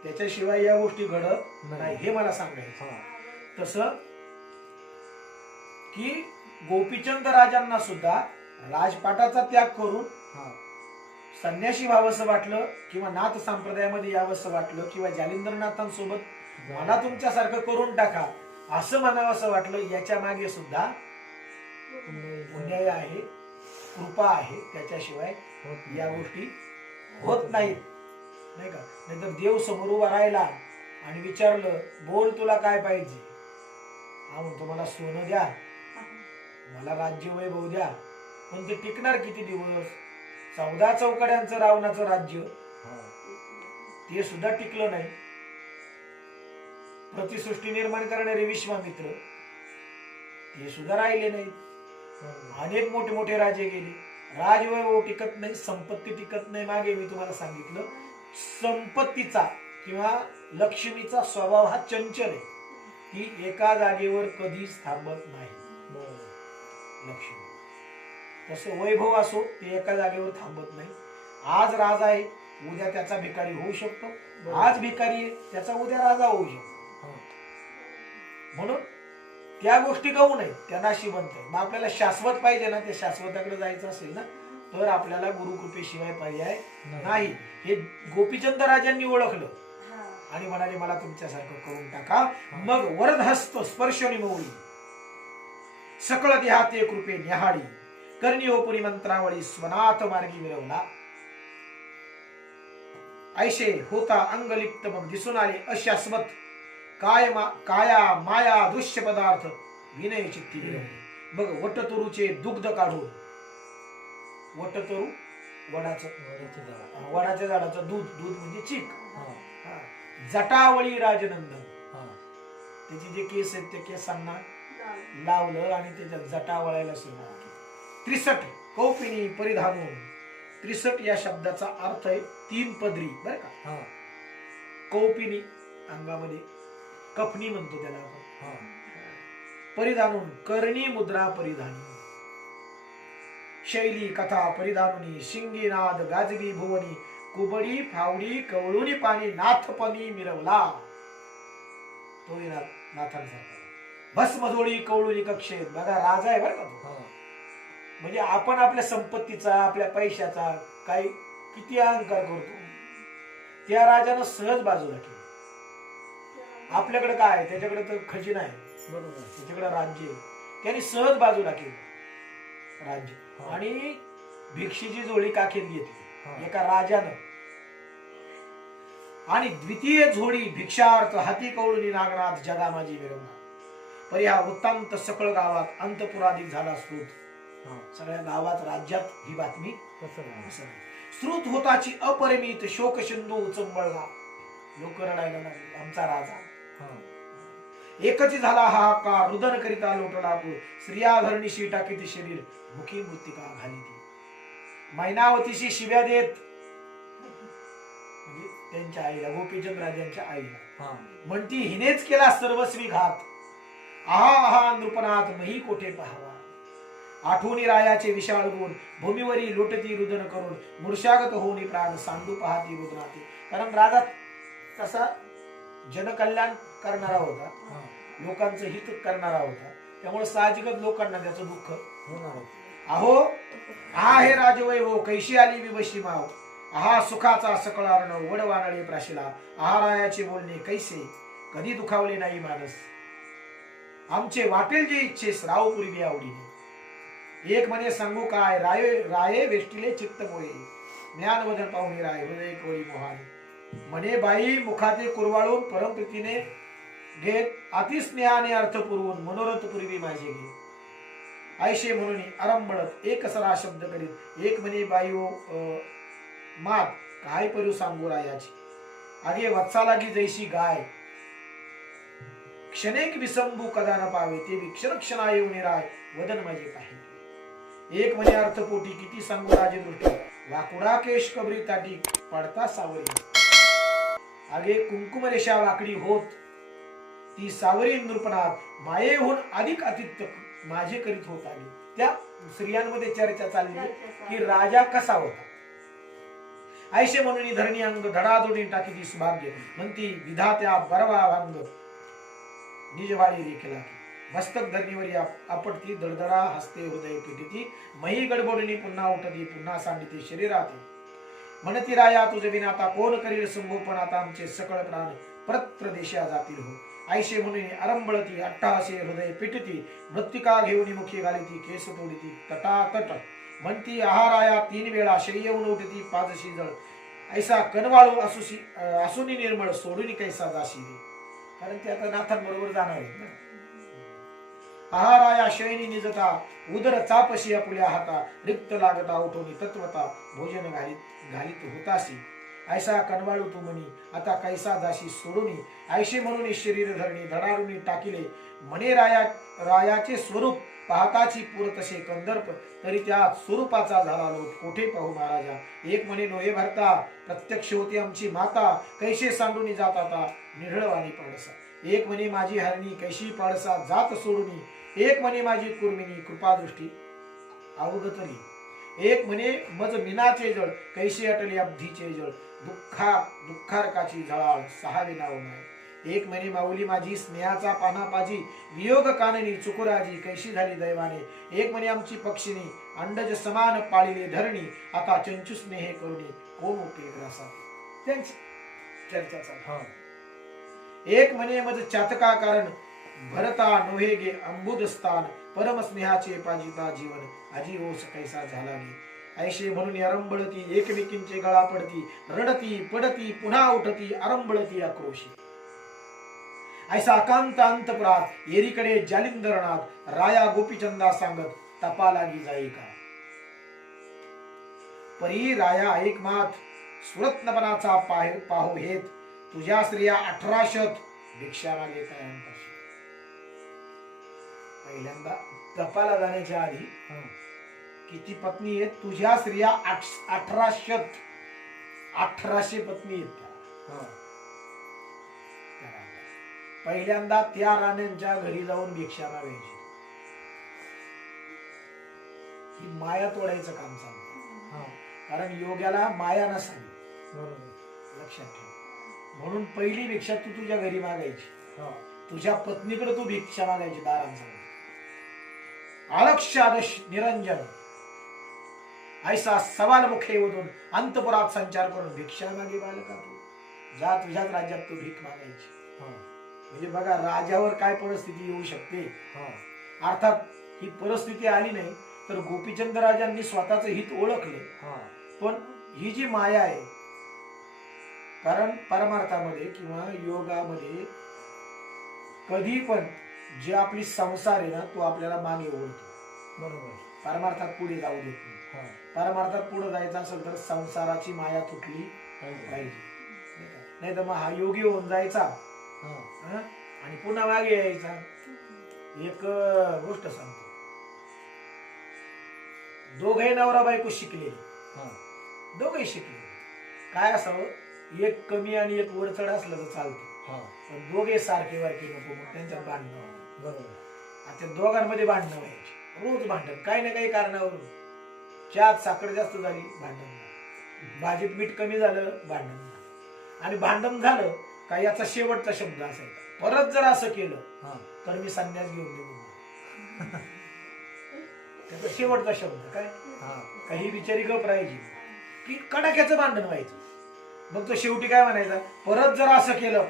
त्याच्याशिवाय या गोष्टी घडत नाही, हे मला सांगायचं. तसं की गोपीचंद राजांना सुद्धा राजपाटाचा त्याग करून संन्यासी व्हावंसं वाटलं, किंवा नाथ संप्रदायामध्ये यावंसं वाटलं, किंवा जालिंद्रनाथांसोबत मला तुमच्यासारखं करून टाका असं म्हणावंसं वाटलं. याच्या मागे सुद्धा पुण्य आहे, कृपा आहे. त्याच्याशिवाय या गोष्टी होत नाहीत, नाही का? नाहीतर देव समोर उभा राहिला आणि विचारलं, बोल तुला काय पाहिजे? हा म्हणतो, मला सोनं द्या, मला राज्य वैभव द्या. पण ते टिकणार किती दिवस? 14 चौकड्यांचं रावणाचं राज्य, ते सुद्धा टिकलं नाही. प्रतिसृष्टी निर्माण करणारे विश्वामित्र, ते सुद्धा राहिले नाही. अनेक मोठे मोठे राजे गेले. राजवैभव टिकत नाही, संपत्ती टिकत नाही. मागे मी तुम्हाला सांगितलं, संपत्तीचा किंवा लक्ष्मीचा स्वभाव हा चंचल आहे, ती एका जागेवर कधीच थांबत नाही. लक्ष्मी तसं वैभव असो, ते एका जागेवर थांबत नाही. आज राजा आहे, उद्या त्याचा भिकारी होऊ शकतो, आज भिकारी आहे त्याचा उद्या राजा होऊ शकतो. म्हणून त्या गोष्टी गहू नाही, त्या नाशिवंत आहे. मग आपल्याला शाश्वत पाहिजे ना, त्या शाश्वताकडे जायचं असेल ना, तर आपल्याला गुरुकृपेशिवाय पर्याय नाही. हे गोपीचंद राजांनी ओळखलं आणि म्हणाले मला तुमच्यासारखं करून टाका. मग वरदहस्त स्पर्श निमवली सकळ देहाते कृपे निहाळी कर्णी ओपुरी मंत्रावळी स्वनाथ मार्गी मिरवला. ऐशे होता अंगलिप्त मग दिसून आले अशाश्वत काया माया दृश्य पदार्थ विनय चित्ती मिरवले. बघ वटतरुचे दुग्ध काढून, वटतरू वडाच्या झाडाचं दूध, दूध म्हणजे चीक, जटावळी राजनंदन, त्याचे जे केस आहेत त्या केसांना लावलं आणि त्याच्या जटा वळायला सुरुवात केली. त्रिसट कौपिनी परिधानून, त्रिसट या शब्दाचा अर्थ आहे तीन पदरी, बरं का. कौपिनी अंगामध्ये कफनी म्हणतो त्याला आपण. परिधानून कर्णी मुद्रा परिधानी, शैली कथा परिधानुनी शिंगी नाद गाजवी भुवनी कुबडी फावडी कवळुनी पाणी नाथपणी मिरवला. तो नाथांसारखा भस्मजोळी कवळुनी कक्षेत. बघा राजा आहे बरं का तो. म्हणजे आपण आपल्या संपत्तीचा, आपल्या पैशाचा काही किती अहंकार करतो, त्या राजानं सहज बाजूला केलं. आपल्याकडे काय आहे, त्याच्याकडे तर खजिना आहे, बरोबर, त्याच्याकडे राज्य आहे, त्यांनी सहज बाजूला केलं राज्य. आणि भिक्षेची जोडी काखेत घेतली एका राजानं. आणि द्वितीय झोडी भिक्षार्थ हाती कवळुनी नागनाथ जगा माझी मिरवणार. परी हा वृत्तांत सकळ गावात अंतपुराधिक झाला श्रुत. सगळ्या गावात राज्यात ही बातमी श्रुत होताची अपरिमित शोक सिंधू उचंबळला. लोक रडायला लागले आमचा राजा. एकच झाला हाहाकार रुदन करिता लोटला पूर. स्त्रिया धरणीशी टाकीती शरीर मुखी मृत्तिका घाली ती. मैनावतीशी शिव्या देत, म्हणजे त्यांच्या आईला, गोपीचंद राजांच्या आईला, म्हणती हिनेच केला सर्वस्वी घात. आहा आहा नृपनाथ मही कोठे पहावा. आठवणी रायाचे विशाळ गुण भूमीवरी लोटती रुदन करून मूर्छागत होऊनी प्राण सांडू पाहती रुदनाती. कारण राजा तसा जनकल्याण करणारा होता, लोकांचं हित करणारा होता, त्यामुळे साहजिकच लोकांना त्याचं दुःख होणार. अहो हा हे राजवैभव कैशी आली विवशी माव. आहा सुखाचा सकळ अर्णव वडवानळे प्राशिला. आहा रायाचे बोलणे कैसे कधी दुखावले नाही मानस. आमचे वाटेल जे इच्छेस राव पूर्वी आवडीने. एक म्हणे सांगू काय राये वेष्टिले चित्त मोये. ज्ञान वदन पाहुणे राय हृदय कवळी मोहाने. म्हणे बाई मुखाते कुरवाळून परमप्रीतीने घेत अतिस्नेहाने अर्थ पुरवून मनोरथ पूर्वी माझे घे. ऐशे म्हणून आरंभळत एक सरा शब्द करीत. एक म्हणे बाई मात काय परू सांगू रायाची. आगे वत्सा लागी जैशी गाय क्षणेक विसंभू कदा न पावे. ते विक्षण क्षणा येऊन राय वदन माझे पाहिजे. एक म्हणे अर्थपोटी किती सांगू राजे दृष्टी. वाकुडा केश कबरी ताटी पडता सावरी. आगे कुंकुम रेषा वाकडी होत ती सावरी नृपनाथ मायेहून अधिक अतित्य माझे करीत होत आली. त्या स्त्रियांमध्ये चर्चा चालली की राजा कसा होता. ऐशे म्हणून धरणी अंग धडाधोडी टाकी ती सुभाग्य. म्हणती विधात्या बरवा भांग निजवाडी रेखला. मस्तक धरणीवरी आपटती दडदडा हस्ते हृदय पिटिती. मही गडबडणी पुन्हा उठती पुन्हा सांडिती शरीरात. म्हणती राया तुझे विना आता कोण करील संगोपन. आता आमचे सकळ प्राण प्रत्र देशा जातील हो. ऐशे म्हणून आरंभळती अट्टाहसे हृदय पिटती. मृत्तिका घेऊन मुखी घालिती केस तोडिती तटातट. म्हणती आहाराया तीन वेळा शय्यवून उठती पाजशी जळ. ऐसा कनवाळू असुनी निर्मळ सोडून कैसा जाशी रे. कारण ते आता नाथांबरोबर जाणार आहेत ना. आहाराया शयनी निजता उदर चापशी आपुल्या हाता. रिक्त लागता उठवणी तत्वता भोजन घालीत होतासी. ऐसा कनवाळू तू म्हणी आता कैसा जाशी सोडूनी. ऐशी म्हणून शरीर धरणी धडारुनी टाकिले. म्हणे रायाचे स्वरूप पाहताची पुर तसे कंदर्प. तरी त्या स्वरूपाचा झाला लोट कोठे पाहू महाराजा. एक म्हणे नोहे भरता प्रत्यक्ष होती आमची माता. कैसे सांडूनी जात आता निढळवाणी पाडसा. एक म्हणे माझी हरणी कैशी पाडसा जात सोडूनी. एक म्हणे माझी कुर्मिनी कृपादृष्टी अवगतली. एक म्हणे मज मिनाचे जळ कैसे अटले अब्धीचे जळ दुःखारकाची झळाळ सहावे नाव माय. एक म्हणे माऊली माझी स्नेहाचा पाना पाजी वियोग काननी चुकुराजी कैशी झाली दैवाने. एक म्हणे आमची पक्षिणी अंडज समान पाळिले धरणी आता चंचू स्नेहे करुणी कोण उपयोग रसा. त्यांची चर्चा चालू. एक म्हणे मज चातका कारण भरता नोहे गे अंबुद स्थान परम स्नेहाचे पाजिता जीवन आजी ओस कैसा झाला गे. ऐशे म्हणून अरंबळती एकमेकींचे गळा पडती रडती पडती पुन्हा उठती अरंबळती आक्रोशी. ऐसा अकांत अंतपुरात येरीकडे जालिंदरनाथ राया गोपीचंदा सांगत तपा लागी जाई का. परी राया एक मात सुरत्नपणाचा पाहू हेत तुझ्या स्त्रिया 1800 भिक्षा मागे काय. पहिल्यांदा तपाला जाण्याच्या आधी किती पत्नी आहेत तुझ्या स्त्रिया 1800 पत्नी आहेत. पहिल्यांदा त्या राण्यांच्या घरी जाऊन भिक्षा मागायची. ही माया तोडायचं काम चालू. कारण योग्याला माया नसावी लक्षात ठेव. म्हणून पहिली भिक्षा तू तुझ्या घरी मागायची. तुझ्या पत्नीकडे तू भिक्षा मागायची दारांचा. अलक्ष आदश निरंजन ऐसा सवाल मुखे ओढून अंतपुरात संचार करून भिक्षा मागे बालका तू जा तुझ्याच राज्यात तू भीक मागायची. म्हणजे बघा राजावर काय परिस्थिती येऊ शकते. अर्थात ही परिस्थिती आली नाही तर गोपीचंद राजांनी स्वतःच हित ओळखले. पण ही जी माया आहे कारण परमार्थामध्ये किंवा योगामध्ये कधी पण जे आपली संसार आहे ना तो आपल्याला मागे ओढतो. बरोबर. परमार्थात पुढे जाऊ देत नाही. परमार्थात पुढे जायचं असेल तर संसाराची माया तुटली पाहिजे. नाही तर मग हा योगी होऊन जायचा आणि पुन्हा मागे यायचा. एक गोष्ट सांगतो. दोघे नवरा बायको शिकले. दोघे शिकले. काय असावं एक कमी आणि एक वरचढ असलं तर चालतं. पण दोघे सारखे वारखे नको मग त्यांच्यात भांडणं. बरोबर. आता दोघांमध्ये भांडणं व्हायची. रोज भांडण काही ना काही कारणावरून. चहात साखर जास्त झाली भांडण. भाजीत मीठ कमी झालं भांडण. आणि भांडण झालं का याचा शेवटचा शब्द असायचा परत जर असं केलं तर मी संन्यास घेऊन निघून. त्याचा शेवटचा शब्द काय काही बिचारी गप राहायची की कडाक्याचं भांडण व्हायचं. मग तो शेवटी काय म्हणायचा परत जर असं केलं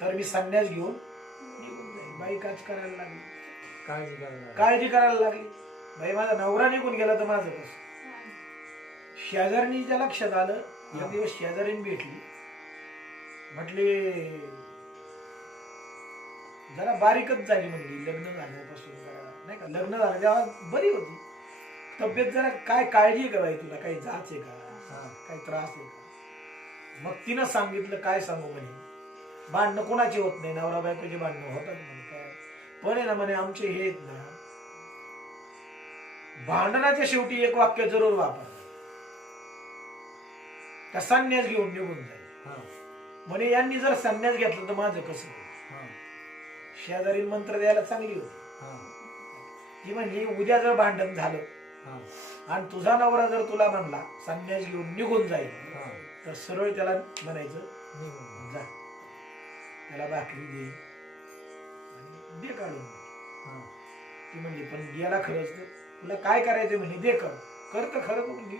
तर मी संन्यास घेऊन निघून जाईल. बाई काच करायला लागली. काळजी करायला लागली. बाई माझा नवरा निघून गेला तर माझं कसं. शेजारणीच्या लक्षात आलं. एक दिवस शेजारीने भेटली. म्हटले जरा बारीकच झाली म्हणली लग्न झाल्यापासून. जरा नाही का लग्न झालं तेव्हा बरी होती तब्येत. जरा काय काळजी का बाई तुला काही जाच आहे का काही त्रास आहे का. मग तिनं सांगितलं काय सांगू म्हणे भांडणं कोणाची होत नाही नवरा बायकोची भांडणं होतात म्हणे काय पण आहे ना म्हणे आमचे हे आहेत ना भांडणाच्या शेवटी एक वाक्य जरूर वापर त्या संन्यास घेऊन निघून जाईल. म्हणे यांनी जर संन्यास घेतलं तर माझं कसं. शेजारी मंत्र द्यायला चांगली होती. ती म्हणली उद्या जर भांडण झालं आणि तुझा नवरा जर तुला म्हणला संन्यास घेऊन निघून जाईल तर सरळ त्याला म्हणायचं जा त्याला भाकरी दे आणि दे काढून. ती म्हणली पण गेला खरंच तर तुला काय करायचं म्हणे दे कर तर खरं म्हणली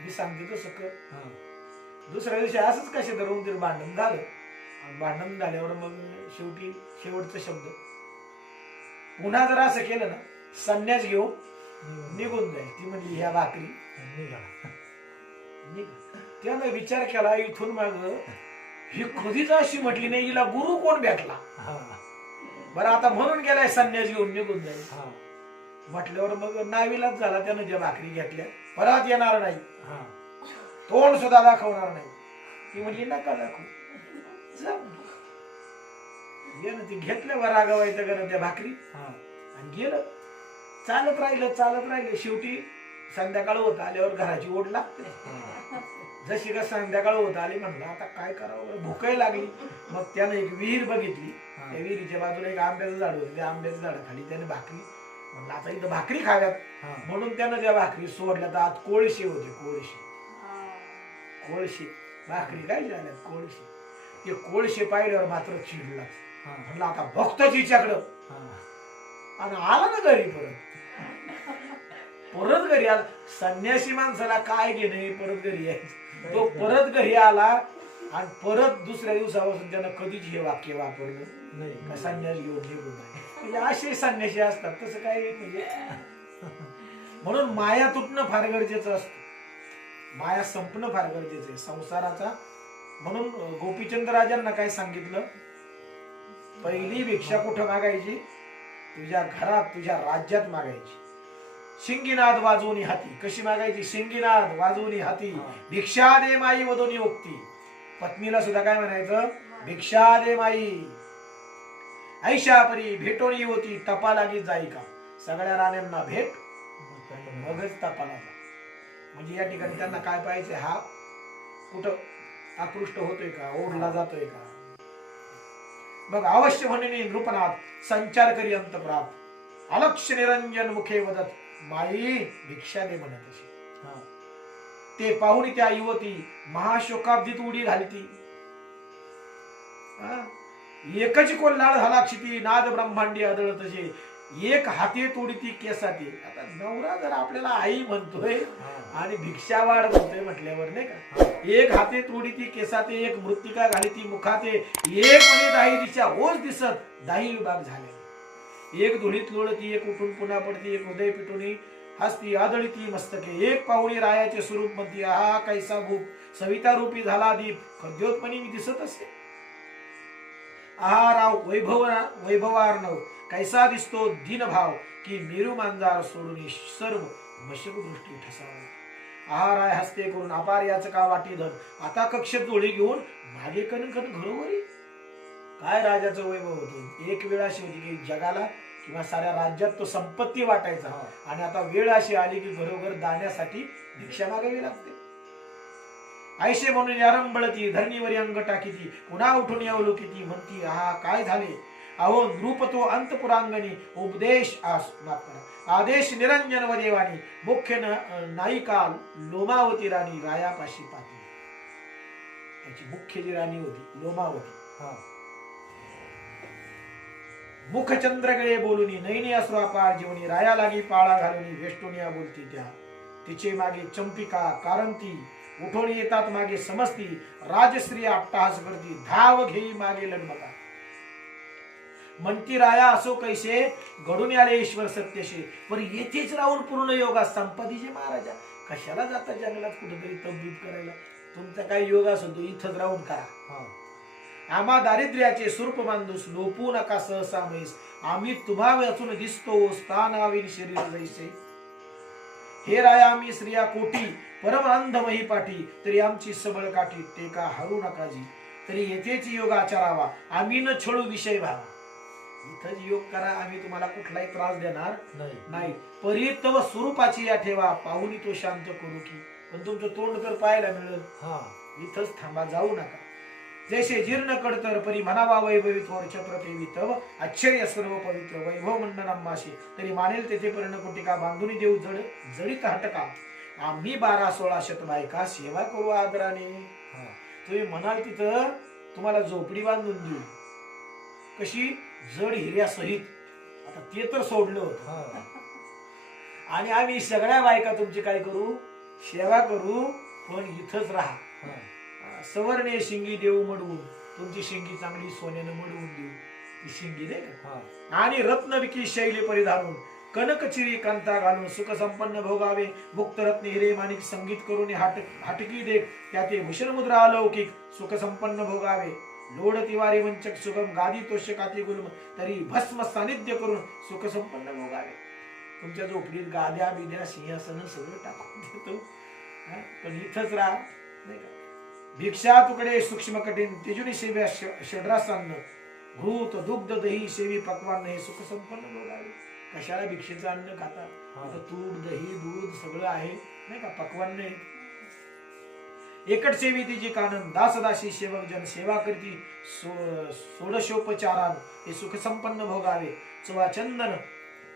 मी सांगते तसं कर. दुसऱ्या दिवशी असंच कसे धरून तरी भांडण झालं. भांडण झाल्यावर मग शेवटी शेवटचा शब्द पुन्हा जर असं केलं ना संन्यास घेऊन निघून जाईल. ती म्हणली ह्या भाकरी त्यानं विचार केला इथून माग ही कधीच अशी म्हटली नाही हिला गुरु कोण भेटला. बरं आता म्हणून गेलाय संन्यास घेऊन निघून जाईल म्हटल्यावर मग नावीलाच झाला. त्यानं ज्या भाकरी घेतल्या परत येणार नाही तोंड सुद्धा दाखवणार नाही. ती म्हणली नका दाखवू ती घेतल्यावर रागावायचं करा त्या भाकरी आणि गेलं. चालत राहिलं शेवटी संध्याकाळ होत आल्यावर घराची ओढ लागते. जशी का संध्याकाळ होत आली म्हणलं आता काय करावं भूकही लागली. मग त्यानं एक विहीर बघितली. त्या विहिरीच्या बाजूला एक आंब्याचं झाड होतं. त्या आंब्याच्या झाडाखाली त्याने भाकरी म्हणलं आता इथं भाकरी खाव्यात, हा. म्हणून त्यानं त्या भाकरी सोडल्या. तर आत कोळशे होते, कोळशे भाकरी काय झाल्यात कोळशे. ते कोळशे पाहिल्यावर मात्र चिडला. हा. म्हणलं आता बघतोच हिच्याकडं. हा. आणि आला ना घरी परत घरी आला. संन्यासी माणसाला काय घेणे परत घरी यायचं. तो परत घरी आला आणि परत दुसऱ्या दिवसापासून त्यानं कधीच हे वाक्य वापरलं नाही. का संन्यास घेऊन निघून नाही. म्हणजे असे संन्यासी असतात, तसं काही म्हणजे. म्हणून माया तुटणं फार गरजेचं असतं, माया संपणं फार गरजेचं आहे संसाराचा. म्हणून गोपीचंद राजांना काय सांगितलं, पहिली भिक्षा कुठं मागायची? तुझ्या घरात, तुझ्या राज्यात मागायची. शिंगीनाद वाजवून हाती. कशी मागायची? शिंगीनाद वाजवून हाती. भिक्षा दे माई वदोनी ओक्ती. पत्नीला सुद्धा काय म्हणायचं? भिक्षा दे माई. ऐशा परी भेटोनी होती, तपा लागी जाई का. सगळ्या राण्यांना भेट, मगच तपाला जा. म्हणजे या ठिकाणी त्यांना काय पाहिजे? हा कुठं आकृष्ट होतोय का, ओढला जातोय का. मग अवश्य म्हणेनी नृपनाथ, संचार करी अंत प्राप्त. अलक्ष निरंजन मुखे वदत, माई भिक्षा दे म्हणत असे. ते पाहुणी त्या युवती महाशोकाब्दीत उडी घालती. एकच कोल्हाळ झाला क्षिती, नाद ब्रह्मांडी आदळत असे. एक हाती तोडीती केसाती. आता नवरा जर आपल्याला आई म्हणतोय आणि भिक्षा वाढ म्हणतोय म्हटल्यावर नाही का, एक हाते तोडीती केसाते, एक मृत्तिका घालीती मुखाते, एक म्हणे दाही दिशा ओझ दिसत, दाही विभाग झाले. एक धुळीत लोळती, एक उठून पुन्हा पडती, एक हृदय पिटून हसती आदळती मस्तके. एक पाहुणी रायाचे स्वरूप म्हणती, हा कैसा भूप, सविता रूपी झाला दीप, खद्योत्पणी मी दिसत असे. आहा राव वैभवार्णव, कैसा दिसतो दीनभाव, की मेरू मांजार सोडून सर्व मशक दृष्टी ठसाव. आहा राय हस्ते करून अपार याचका वाटी धन, आता कक्ष जोडी घेऊन मागे कणकण घरोघरी. काय राजाचं वैभव होतं. एक वेळ अशी होती की जगाला किंवा साऱ्या राज्यात तो संपत्ती वाटायचा, आणि आता वेळ अशी आली की घरोघर दाण्यासाठी भिक्षा मागावी लागते. ऐशे म्हणून आरंभळती, धरणीवरी अंग टाकीती, पुन्हा उठून अवलोकिती, म्हणती आहा काय झाले. अहो नृप तो अंतपुरांगणी, उपदेश माफ करा आदेश निरंजन व देवानी, मुख्य नायिका लोमावती राणी रायापाशी पाती. त्याची मुख्य जी राणी होती लोमावती. मुख चंद्रगळे बोलुनी, नैनी अश्रुपार जीवनी, राया लागी पाळा घालुनी, वेष्टुनिया बोलती त्या. तिचे मागे चंपिका कारंती, उठून येतात मागे समजती, राजश्री अट्टहास करती, धाव घेई मागे लढमका. म्हणती राया असो कैसे, घडून आले ईश्वर सत्यशे, पण येथेच राहून पूर्ण योगा संपतीचे. महाराजा कशाला जाता जंगलात कुठेतरी तब्दीत करायला? तुमचा काय योग असो तो इथंच राहून करा. आम्हा दारिद्र्याचे स्वरूप मांदूस, लोपू नका सहसा म्हैस, आम्ही तुम्हा वाचून दिसतो स्थानावीन शरीर जैसे. हे राया आम्ही स्त्रिया कोटी, परम अंधमही पाठी, तरी आमची सबळ काठी, टेका हरू नका जी. तरी येथेच योग आचरावा, आम्ही न छळू विषय व्हावा. इथंच योग करा, आम्ही तुम्हाला कुठलाही त्रास देणार नाही. परी तव स्वरूपाची या ठेवा, पाहुनी तो शांत करू की. पण तुमचं तोंड तर पाहायला मिळेल. इथंच थांबा, जाऊ नका. जैसे जीर्ण कडतर परी म्हणावा वैभवी थोर छत्रपेवी, तव आश्चर्य सर्व पवित्र वैभव मंडन अंबाशी, तरी मानेल तेथे पर्णकुटिका, बांधुनी देऊ जड जडीत हटका. आम्ही 12-16 शत बायका सेवा करू आदराने. तुम्ही म्हणाल तिथं तुम्हाला झोपडी बांधून देऊ, कशी? जड हिऱ्यासहित. आता ते तर सोडलं होतं. आणि आम्ही सगळ्या बायका तुमची काय करू? सेवा करू, पण इथंच राहा. सवर्णे शिंगी देऊ मडवून, तुमची शिंगी चांगली सोन्यानं मडवून देऊ. ती शिंगी नाही का? आणि रत्नविकी शैली परिधारून, कनकचिरी कांता घालून, सुख संपन्न भोगावे. मुक्त रत्न हिरे माणिक संगीत करून, हाटकी देख त्याते भूषण मुद्रा अलौकिक, सुख संपन्न भोगावे. लोड तिवारी वंचक सुगम, गादी तोषकाती गुलम, तरी भस्म सानिध्य करून सुख संपन्न भोगावे. तुमच्या झोपडीत गाद्या बिद्या सिंहासन सगळं टाकून देतो, पण इथंच राहा नाही का. भिक्षा तुकडे सूक्ष्म कठीण, तेजुनी सेव्या षड्रासान्न, घृत दुग्ध दही सेवी पक्वान, हे सुख संपन्न भोगावे. कशाला भिक्षेचं अन्न खाता? तूप दही दूध सगळं आहे नाही का, पक्वान नाही. एकट सेवी तिची कानन, दासदासी सेवक जन, सेवा करती सोडशोपचारान, हे सुख संपन्न भोगावे. चवा चंदन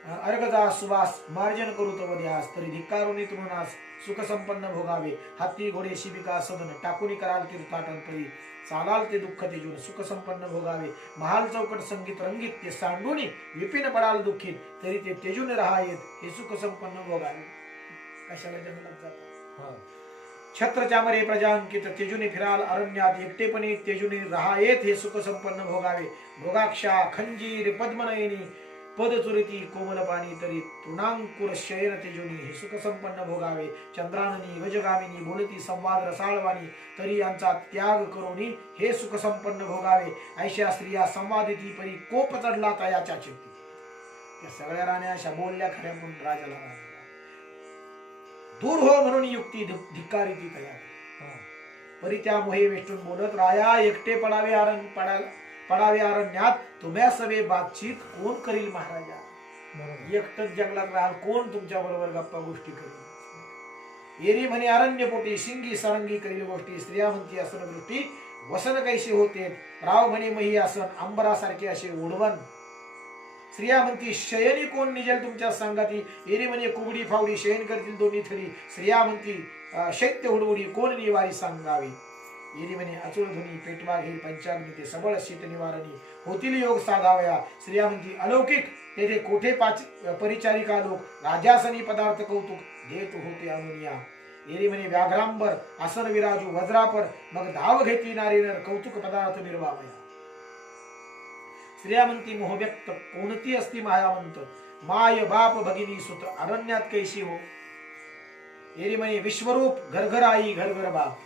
अर्गजा सुवास मार्जन करू तव ध्यास तरी धिक्कारुनी तृणास सुख संपन्न भोगावे हत्ती घोडे शिबिका सदन टाकुनी कराल तीर्थाटन तरी चालाल ते दुःख तेजून सुख संपन्न भोगावे महाल चौकट संगीत रंगीत ते सांडूनी विपिन पडाल दुःखीत तरी ते तेजून राहा येत हे सुख संपन्न भोगावे. कशाला जंगलात जातात छत्र चामरे प्रजांकित तेजुनी फिराल अरण्यात एकटेपणे तेजुनी राहा येत हे सुख संपन्न भोगावे. भोगाक्षा खंजीर पद्मनयनी पदचुरिती कोमल पाणी तरी तृणांकुर शयन तेजुनी हे सुख संपन्न भोगावे. चंद्राननी गजगामिनी बोलती संवाद रसाळवाणी तरी यांचा त्याग करोनी हे सुख संपन्न भोगावे. ऐशा स्त्रिया संवादिती परी कोप चढला तयाच्या चित्ती त्या सगळ्या राण्या अशा बोलल्या खऱ्या पण राजाला दूर हो म्हणून युक्ती धिक्कारी ती तयार परी त्या मोहे वेष्टून बोलत राया एकटे पडावे अरण्यात तुम्हा सवे बातचीत कोण करील महाराजा. एकटच जंगलात राहाल कोण तुमच्या बरोबर गप्पा गोष्टी करील. एरी म्हणे अरण्य पोटी शिंगी सरंगी करील गोष्टी स्त्रिया म्हणती असन दृष्टी वसन कैसे होते राव म्हणे मही आसन अंबरासारखे असे ओढवण. स्त्रिया म्हणती शयनी कोण निजेल तुमच्या संगाती एरी म्हणे कुबडी फावडी शयन करतील दोन्ही थडी. स्त्रिया म्हणती शैत्य हुडहुडी कोण निवारी सांगावी. एरी म्हणे अचूळ ध्वनी पेटवा घेईल पंचाग्नी ते सबळ शीत निवारणी होतील योग साधावया. स्त्रिया म्हणती अलौकिक तेथे कोठे परिचारिका लोक राजासनी पदार्थ कौतुक देत होते अनुनिया. एरी म्हणे व्याघ्रांबर आसन विराजू वज्रापर मग धाव घेती नारीनर कौतुक पदार्थ निर्वावया. स्त्रिया म्हणती मोहव्यक्त कोणती असती मायावंत माय बाप भगिनी सुत अरण्यात कैशी हो. एरी म्हणे विश्वरूप घरघर आई घरघर बाप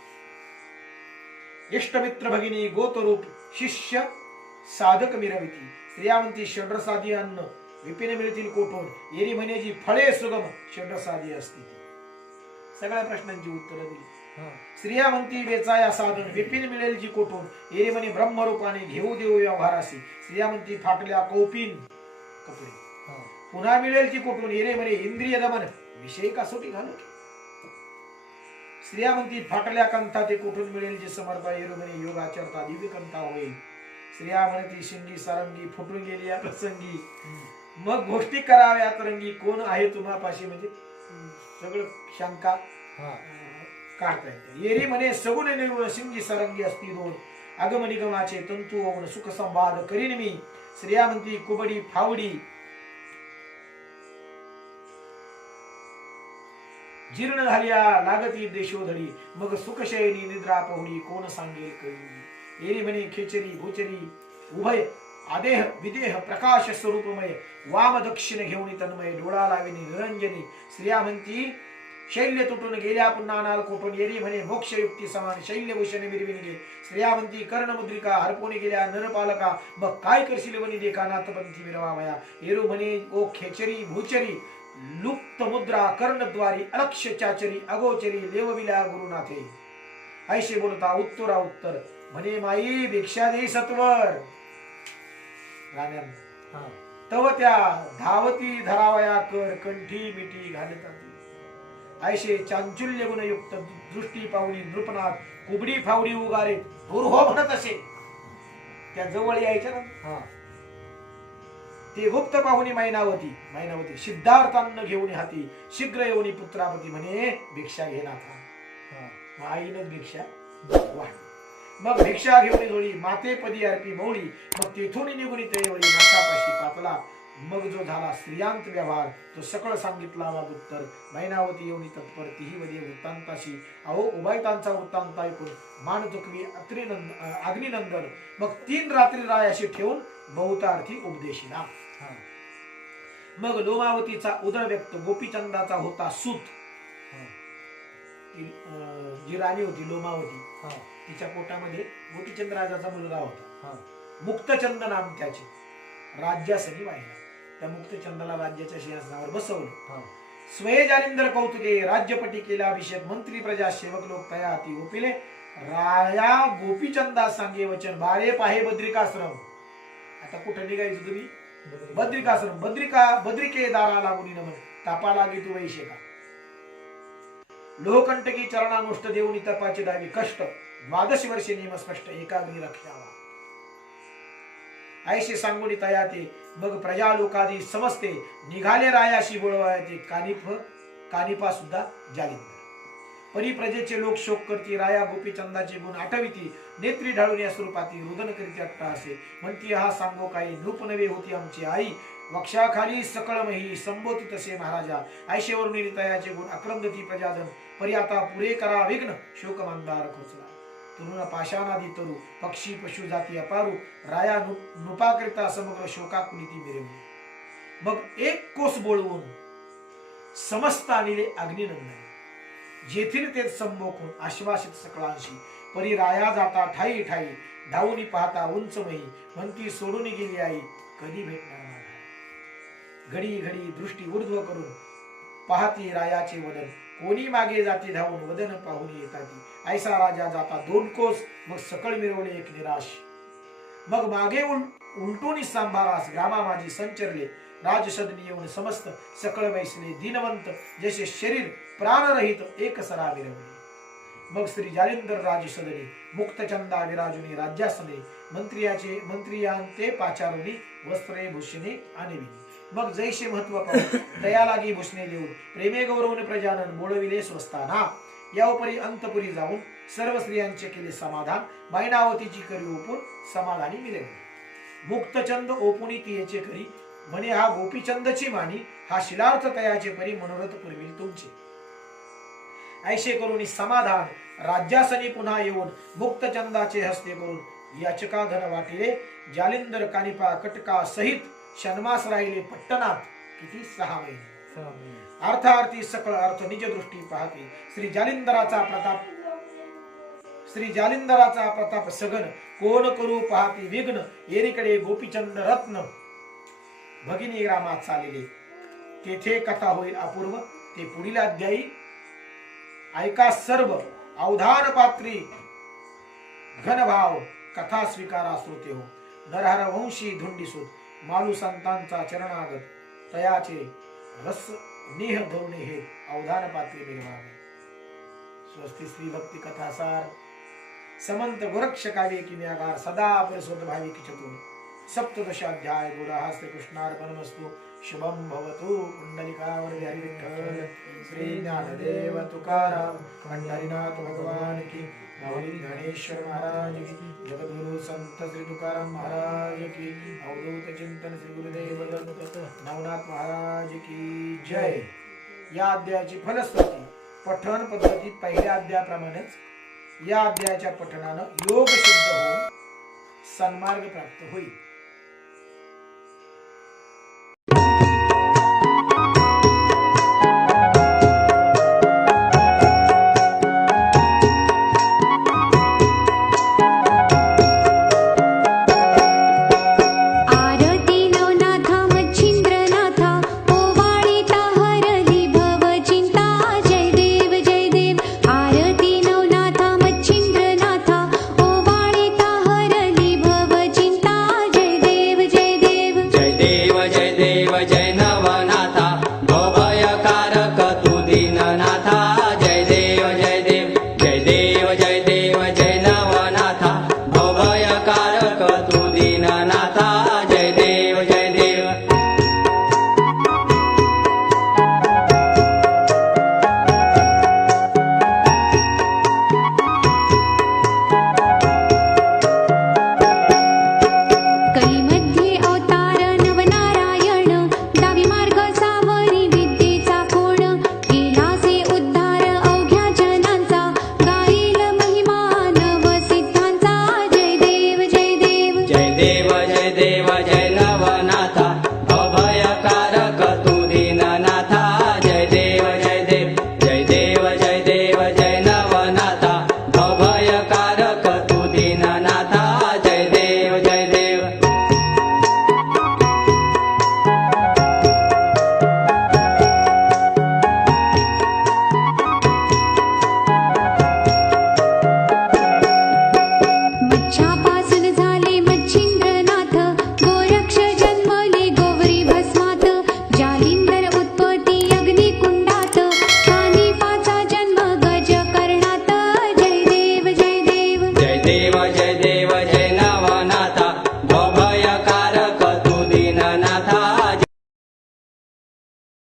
इष्टमित्र भगिनी गोतरूप शिष्य साधक मिरविती. स्त्रिया म्हणती षड्रसादी अन्न विपिन मिळतील कोठून. एरी म्हणे जी फळे सुगम षड्रसादी असती. सगळ्या प्रश्नांची उत्तरं दिली. स्त्रिया म्हणती वेचाया साधन विपिन मिळेल जी कोठून. एरी म्हणे ब्रह्मरूपाने घेऊ देऊ व्यवहारासी. स्त्रिया म्हणती फाटल्या कौपीन कपडे पुन्हा मिळेल जी कोठून. एरी म्हणे इंद्रिय दमन विषय कसोटी घालू. स्त्रिया म्हणती फाटल्या कंथा ते कुठून मिळेल जे समर्पा. एरू म्हणे योगाचरता दिव्य कंथा होईल. स्त्रिया म्हणती शिंगी सारंगी फुटून गेली या प्रसंगी मग गोष्टी कराव्या तरंगी कोण आहे तुम्हापाशी. म्हणजे सगळं शंका काढता येते. एरी म्हणे सगुण निर्गुण शिंगी सारंगी असती दोन आगमनिगमाचे तंतू होऊन सुख संवाद करीन मी. स्त्रिया म्हणती कुबडी फावडी जीर्ण झालिया लागती देशोधडी मग सुखशयनी निद्रा पहुडी कोण सांगेल कळी. एरी म्हणे खेचरी भूचरी उभय आदेह विदेह प्रकाश स्वरूपमय वाम दक्षिण घेऊन तन्मय डोळा लाविनी निरंजनी. स्त्रिया म्हणती शैल्य तुटून गेल्या पुन्हा नाल कोठून. एरी म्हणे मोक्ष युक्ती समान शैल्यभूषण मिरविन गे. स्त्रिया म्हणती कर्णमुद्रिका हरपोनी गेल्या नरपालका मग काय करशील वनी देखा नाथपंथी मिरवावया. एरू म्हणे ओ खेचरी भूचरी लुप्त मुद्रा कर्णद्वारी अलक्ष चाचरी अगोचरी लेवविला गुरुनाथे. ऐशे बोलता उत्तरा उत्तर म्हणे माई भिक्षा दे सत्वर. राण्यांना तव त्या धावती धरावया कर कंठी मिठी घालतात. ऐशे चांचुल्य गुणयुक्त दृष्टी पाहुणी नृपनाथ कुबडी फावडी उगारे दूर हो म्हणत असे. त्या जवळ यायच्या ना ते गुप्त पाहुणी मैनावती सिद्धार्थांना घेऊन हाती शीघ्र येऊनी पुत्रापती म्हणे भिक्षा घे नाथा. आईनं भिक्षा वाढली. मग भिक्षा घेऊन जोडी माते पदी अर्पी मौळी मग तेथून निघून तेवळी नाथापाशी पातला. मग जो झाला स्त्रियांत व्यवहार तो सकळ सांगितला उत्तर. मैनावती येऊन तत्पर तीही वदे वृत्तांताशी. अहो उभयतांचा वृत्तांत ऐकून मान चुकवी अग्निनंदन मग 3 रात्री रायाशी ठेवून बहुतार्थी उपदेशिला. मग लोमावतीचा उदर व्यक्त गोपीचंदाचा होता सूत. जी राणी होती लोमावती तिच्या पोटामध्ये गोपीचंद राजाचा मुलगा होता. मुक्तचंद नाम त्याचे. राज्यासनी वाहिला. त्या मुक्तचंदाला राज्याच्या सिंहासनावर बसवलं. स्वये जालिंदर कौतुके राज्यपटी केला अभिषेक मंत्री प्रजा सेवक लोक तया हाती ओपिले. राया गोपीचंदा सांगे वचन बाळे पाहे बद्रिकाश्रम. आता कुठं निघायचं तुम्ही. बद्रिकाश्रम बद्रिके दाराला मुनी नमन तापा लागे तू वैशेका. लोहकंटकी चरणानुष्ट देऊनी तपाची दावी कष्ट 12 वर्षे नियम स्पष्ट एकाग्नी रक्षावा. ऐसे सांगून तया ते मग प्रजा लोकादी समजते निघाले रायाशी बोलवायचे कानिपा सुद्धा जालिंदर परी प्रजेचे लोक शोक करती राया गोपीचंदाचे गुण आठविती नेत्री ढाळून या स्वरूपाती रुदन करीती अट्टासे म्हणती हा सांगो काही नृप नवे होती आमची आई वक्षाखाली सकळमही संबोधी तसे महाराजा ऐशेवरून तयाचे गुण आक्रंदती प्रजाजन परी आता पुरे करा विघ्न शोक मंदार खोचला तरुण पाषाणादी तरू पक्षी पशु जाती अपारू राया नृपाकरिता समग्र शोकाकुलिती मिरवली मग एक कोस बोलवून समस्त आणले अग्निनंदन जेथील ते संबोखून आश्वासित सकळांशी परी राया जाता ठाई ठाई धावून पाहता उंचमही म्हणती सोडून गेली आई कधी भेटणार माझा घडी घडी दृष्टी ऊर्ध्व करून पाहती रायाचे वदन कोणी मागे जाती धावून वदन पाहून येताती ऐसा राजा जाता दोन कोस मग सकळ मिरवले एक निराश मग मागे उलटून सांभारास ग्रामा माझी संचरले राजसदनी येऊन समस्त सकळ बैसले दीनवंत जसे शरीर प्राणरहित एक सरा मिरवले मग श्री जालिंदर राजसदनी मुक्तचंदा विराजुनी राज्यासने मंत्रियांते पाचारुनी वस्त्रे भूषणे आणविली मग जैसे महत्व पाहून दया लागी भूषणे देऊन प्रेमे गौरवने प्रजानन बोलविले स्वस्ताना याउपरी अंतपुरी जाऊन सर्व स्त्रियांचे केले समाधान मैनावतीची करी ओपून समाधानी मिळवले मुक्तचंद ओपुनी तियेचे करी म्हणे हा गोपीचंदची मानी हा शिलार्थ तयाचे परी मनोरथ पुरविल तुमचे ऐशे करून समाधान राज्यासनी पुन्हा येऊन मुक्तचंदाचे हस्ते करून याचका धन वाटिले जालिंदर कानिपा कटका सहित शन्मास राहिले पट्टणात किती 6 महिने अर्थार्थी सकळ अर्थ निज दृष्टी पाहते श्री जालिंदराचा प्रताप सगन कोण करू पाहते विघ्न एरीकडे गोपीचंद रत्न भगिनी ग्रामात चालले तेथे कथा होईल अपूर्व ते पुढील अध्यायी ऐका सर्व अवधान पात्री घनभाव कथा स्वीकारा श्रोते हो नरहर वंशी धुंडीसूत मालू संतांचा चरणागत तयाचे रस निह धरुणे हे अवधान पात्री मिळवावे स्वस्ती श्री भक्ती कथासार समंत गोरक्ष काव्य किम्यागार सदा परिसोद भाविक चतुर सप्तदशाध्याय गोदा श्री कृष्णार्पणमस्तु शुभम भवतु कुंडलिकावर हरि विठ्ठल श्री ज्ञानदेव तुकाराम पंढरीनाथ भगवान की माऊली गणेश्वर महाराज की जगद्गुरु संत श्री तुकाराम महाराज की अवधूत चिंतन श्री गुरुदेव दत्त नवनाथ महाराज की जय। या अध्यायाची फलश्रुती पठण पद्धतीत पहिल्या अध्यायाप्रमाणेच या अध्यायाच्या पठणानं योग सिद्ध होऊन सन्मार्ग प्राप्त होईल। चिंता जय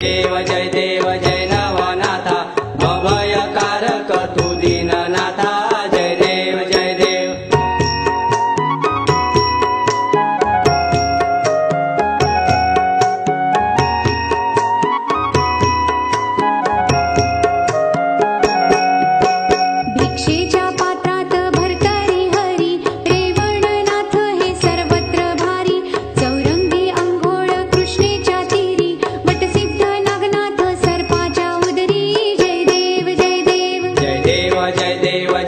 देव जय नवनाथा अभयकारक तू दीननाथा जय देव भिक्षेच्या पात्रात भरतरी हरी रेवणनाथ हे सर्वत्र भारी चौरंगी अंघोळ कृष्णेच्या तीरी वटसिद्ध नागनाथ सर्पाच्या उदरी जय देव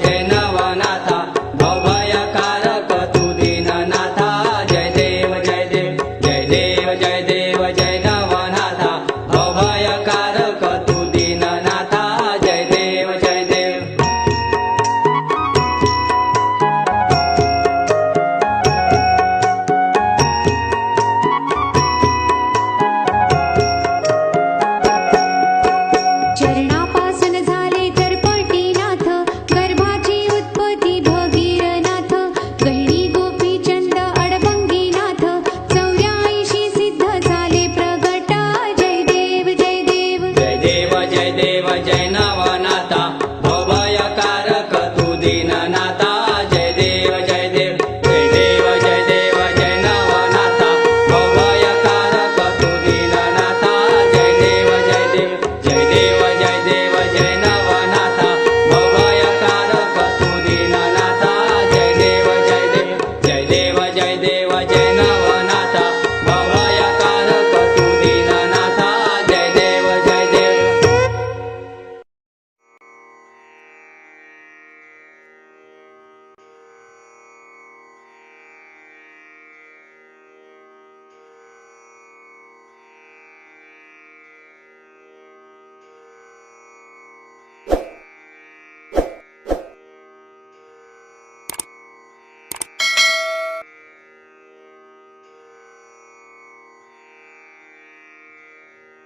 जय नवनाथा अभयकारक तू दीननाथा जय देव जय नवनाथा अभयकारक तू दीननाथा जय देव चरणापासून झाले तरपटीनाथ गर्भाची उत्पत्ती भगीरनाथ गहिणी गोपीचंद अडभंगीनाथ 84 सिद्ध झाले प्रगटा जय देव जय नवनाथा अभयकारक तू दीननाथा जय देव जय नवनाथा अभयकारक तू दीननाथा जय देव जय नवनाथा अभयकारक तू दीननाथा जय देव जय नवनाथा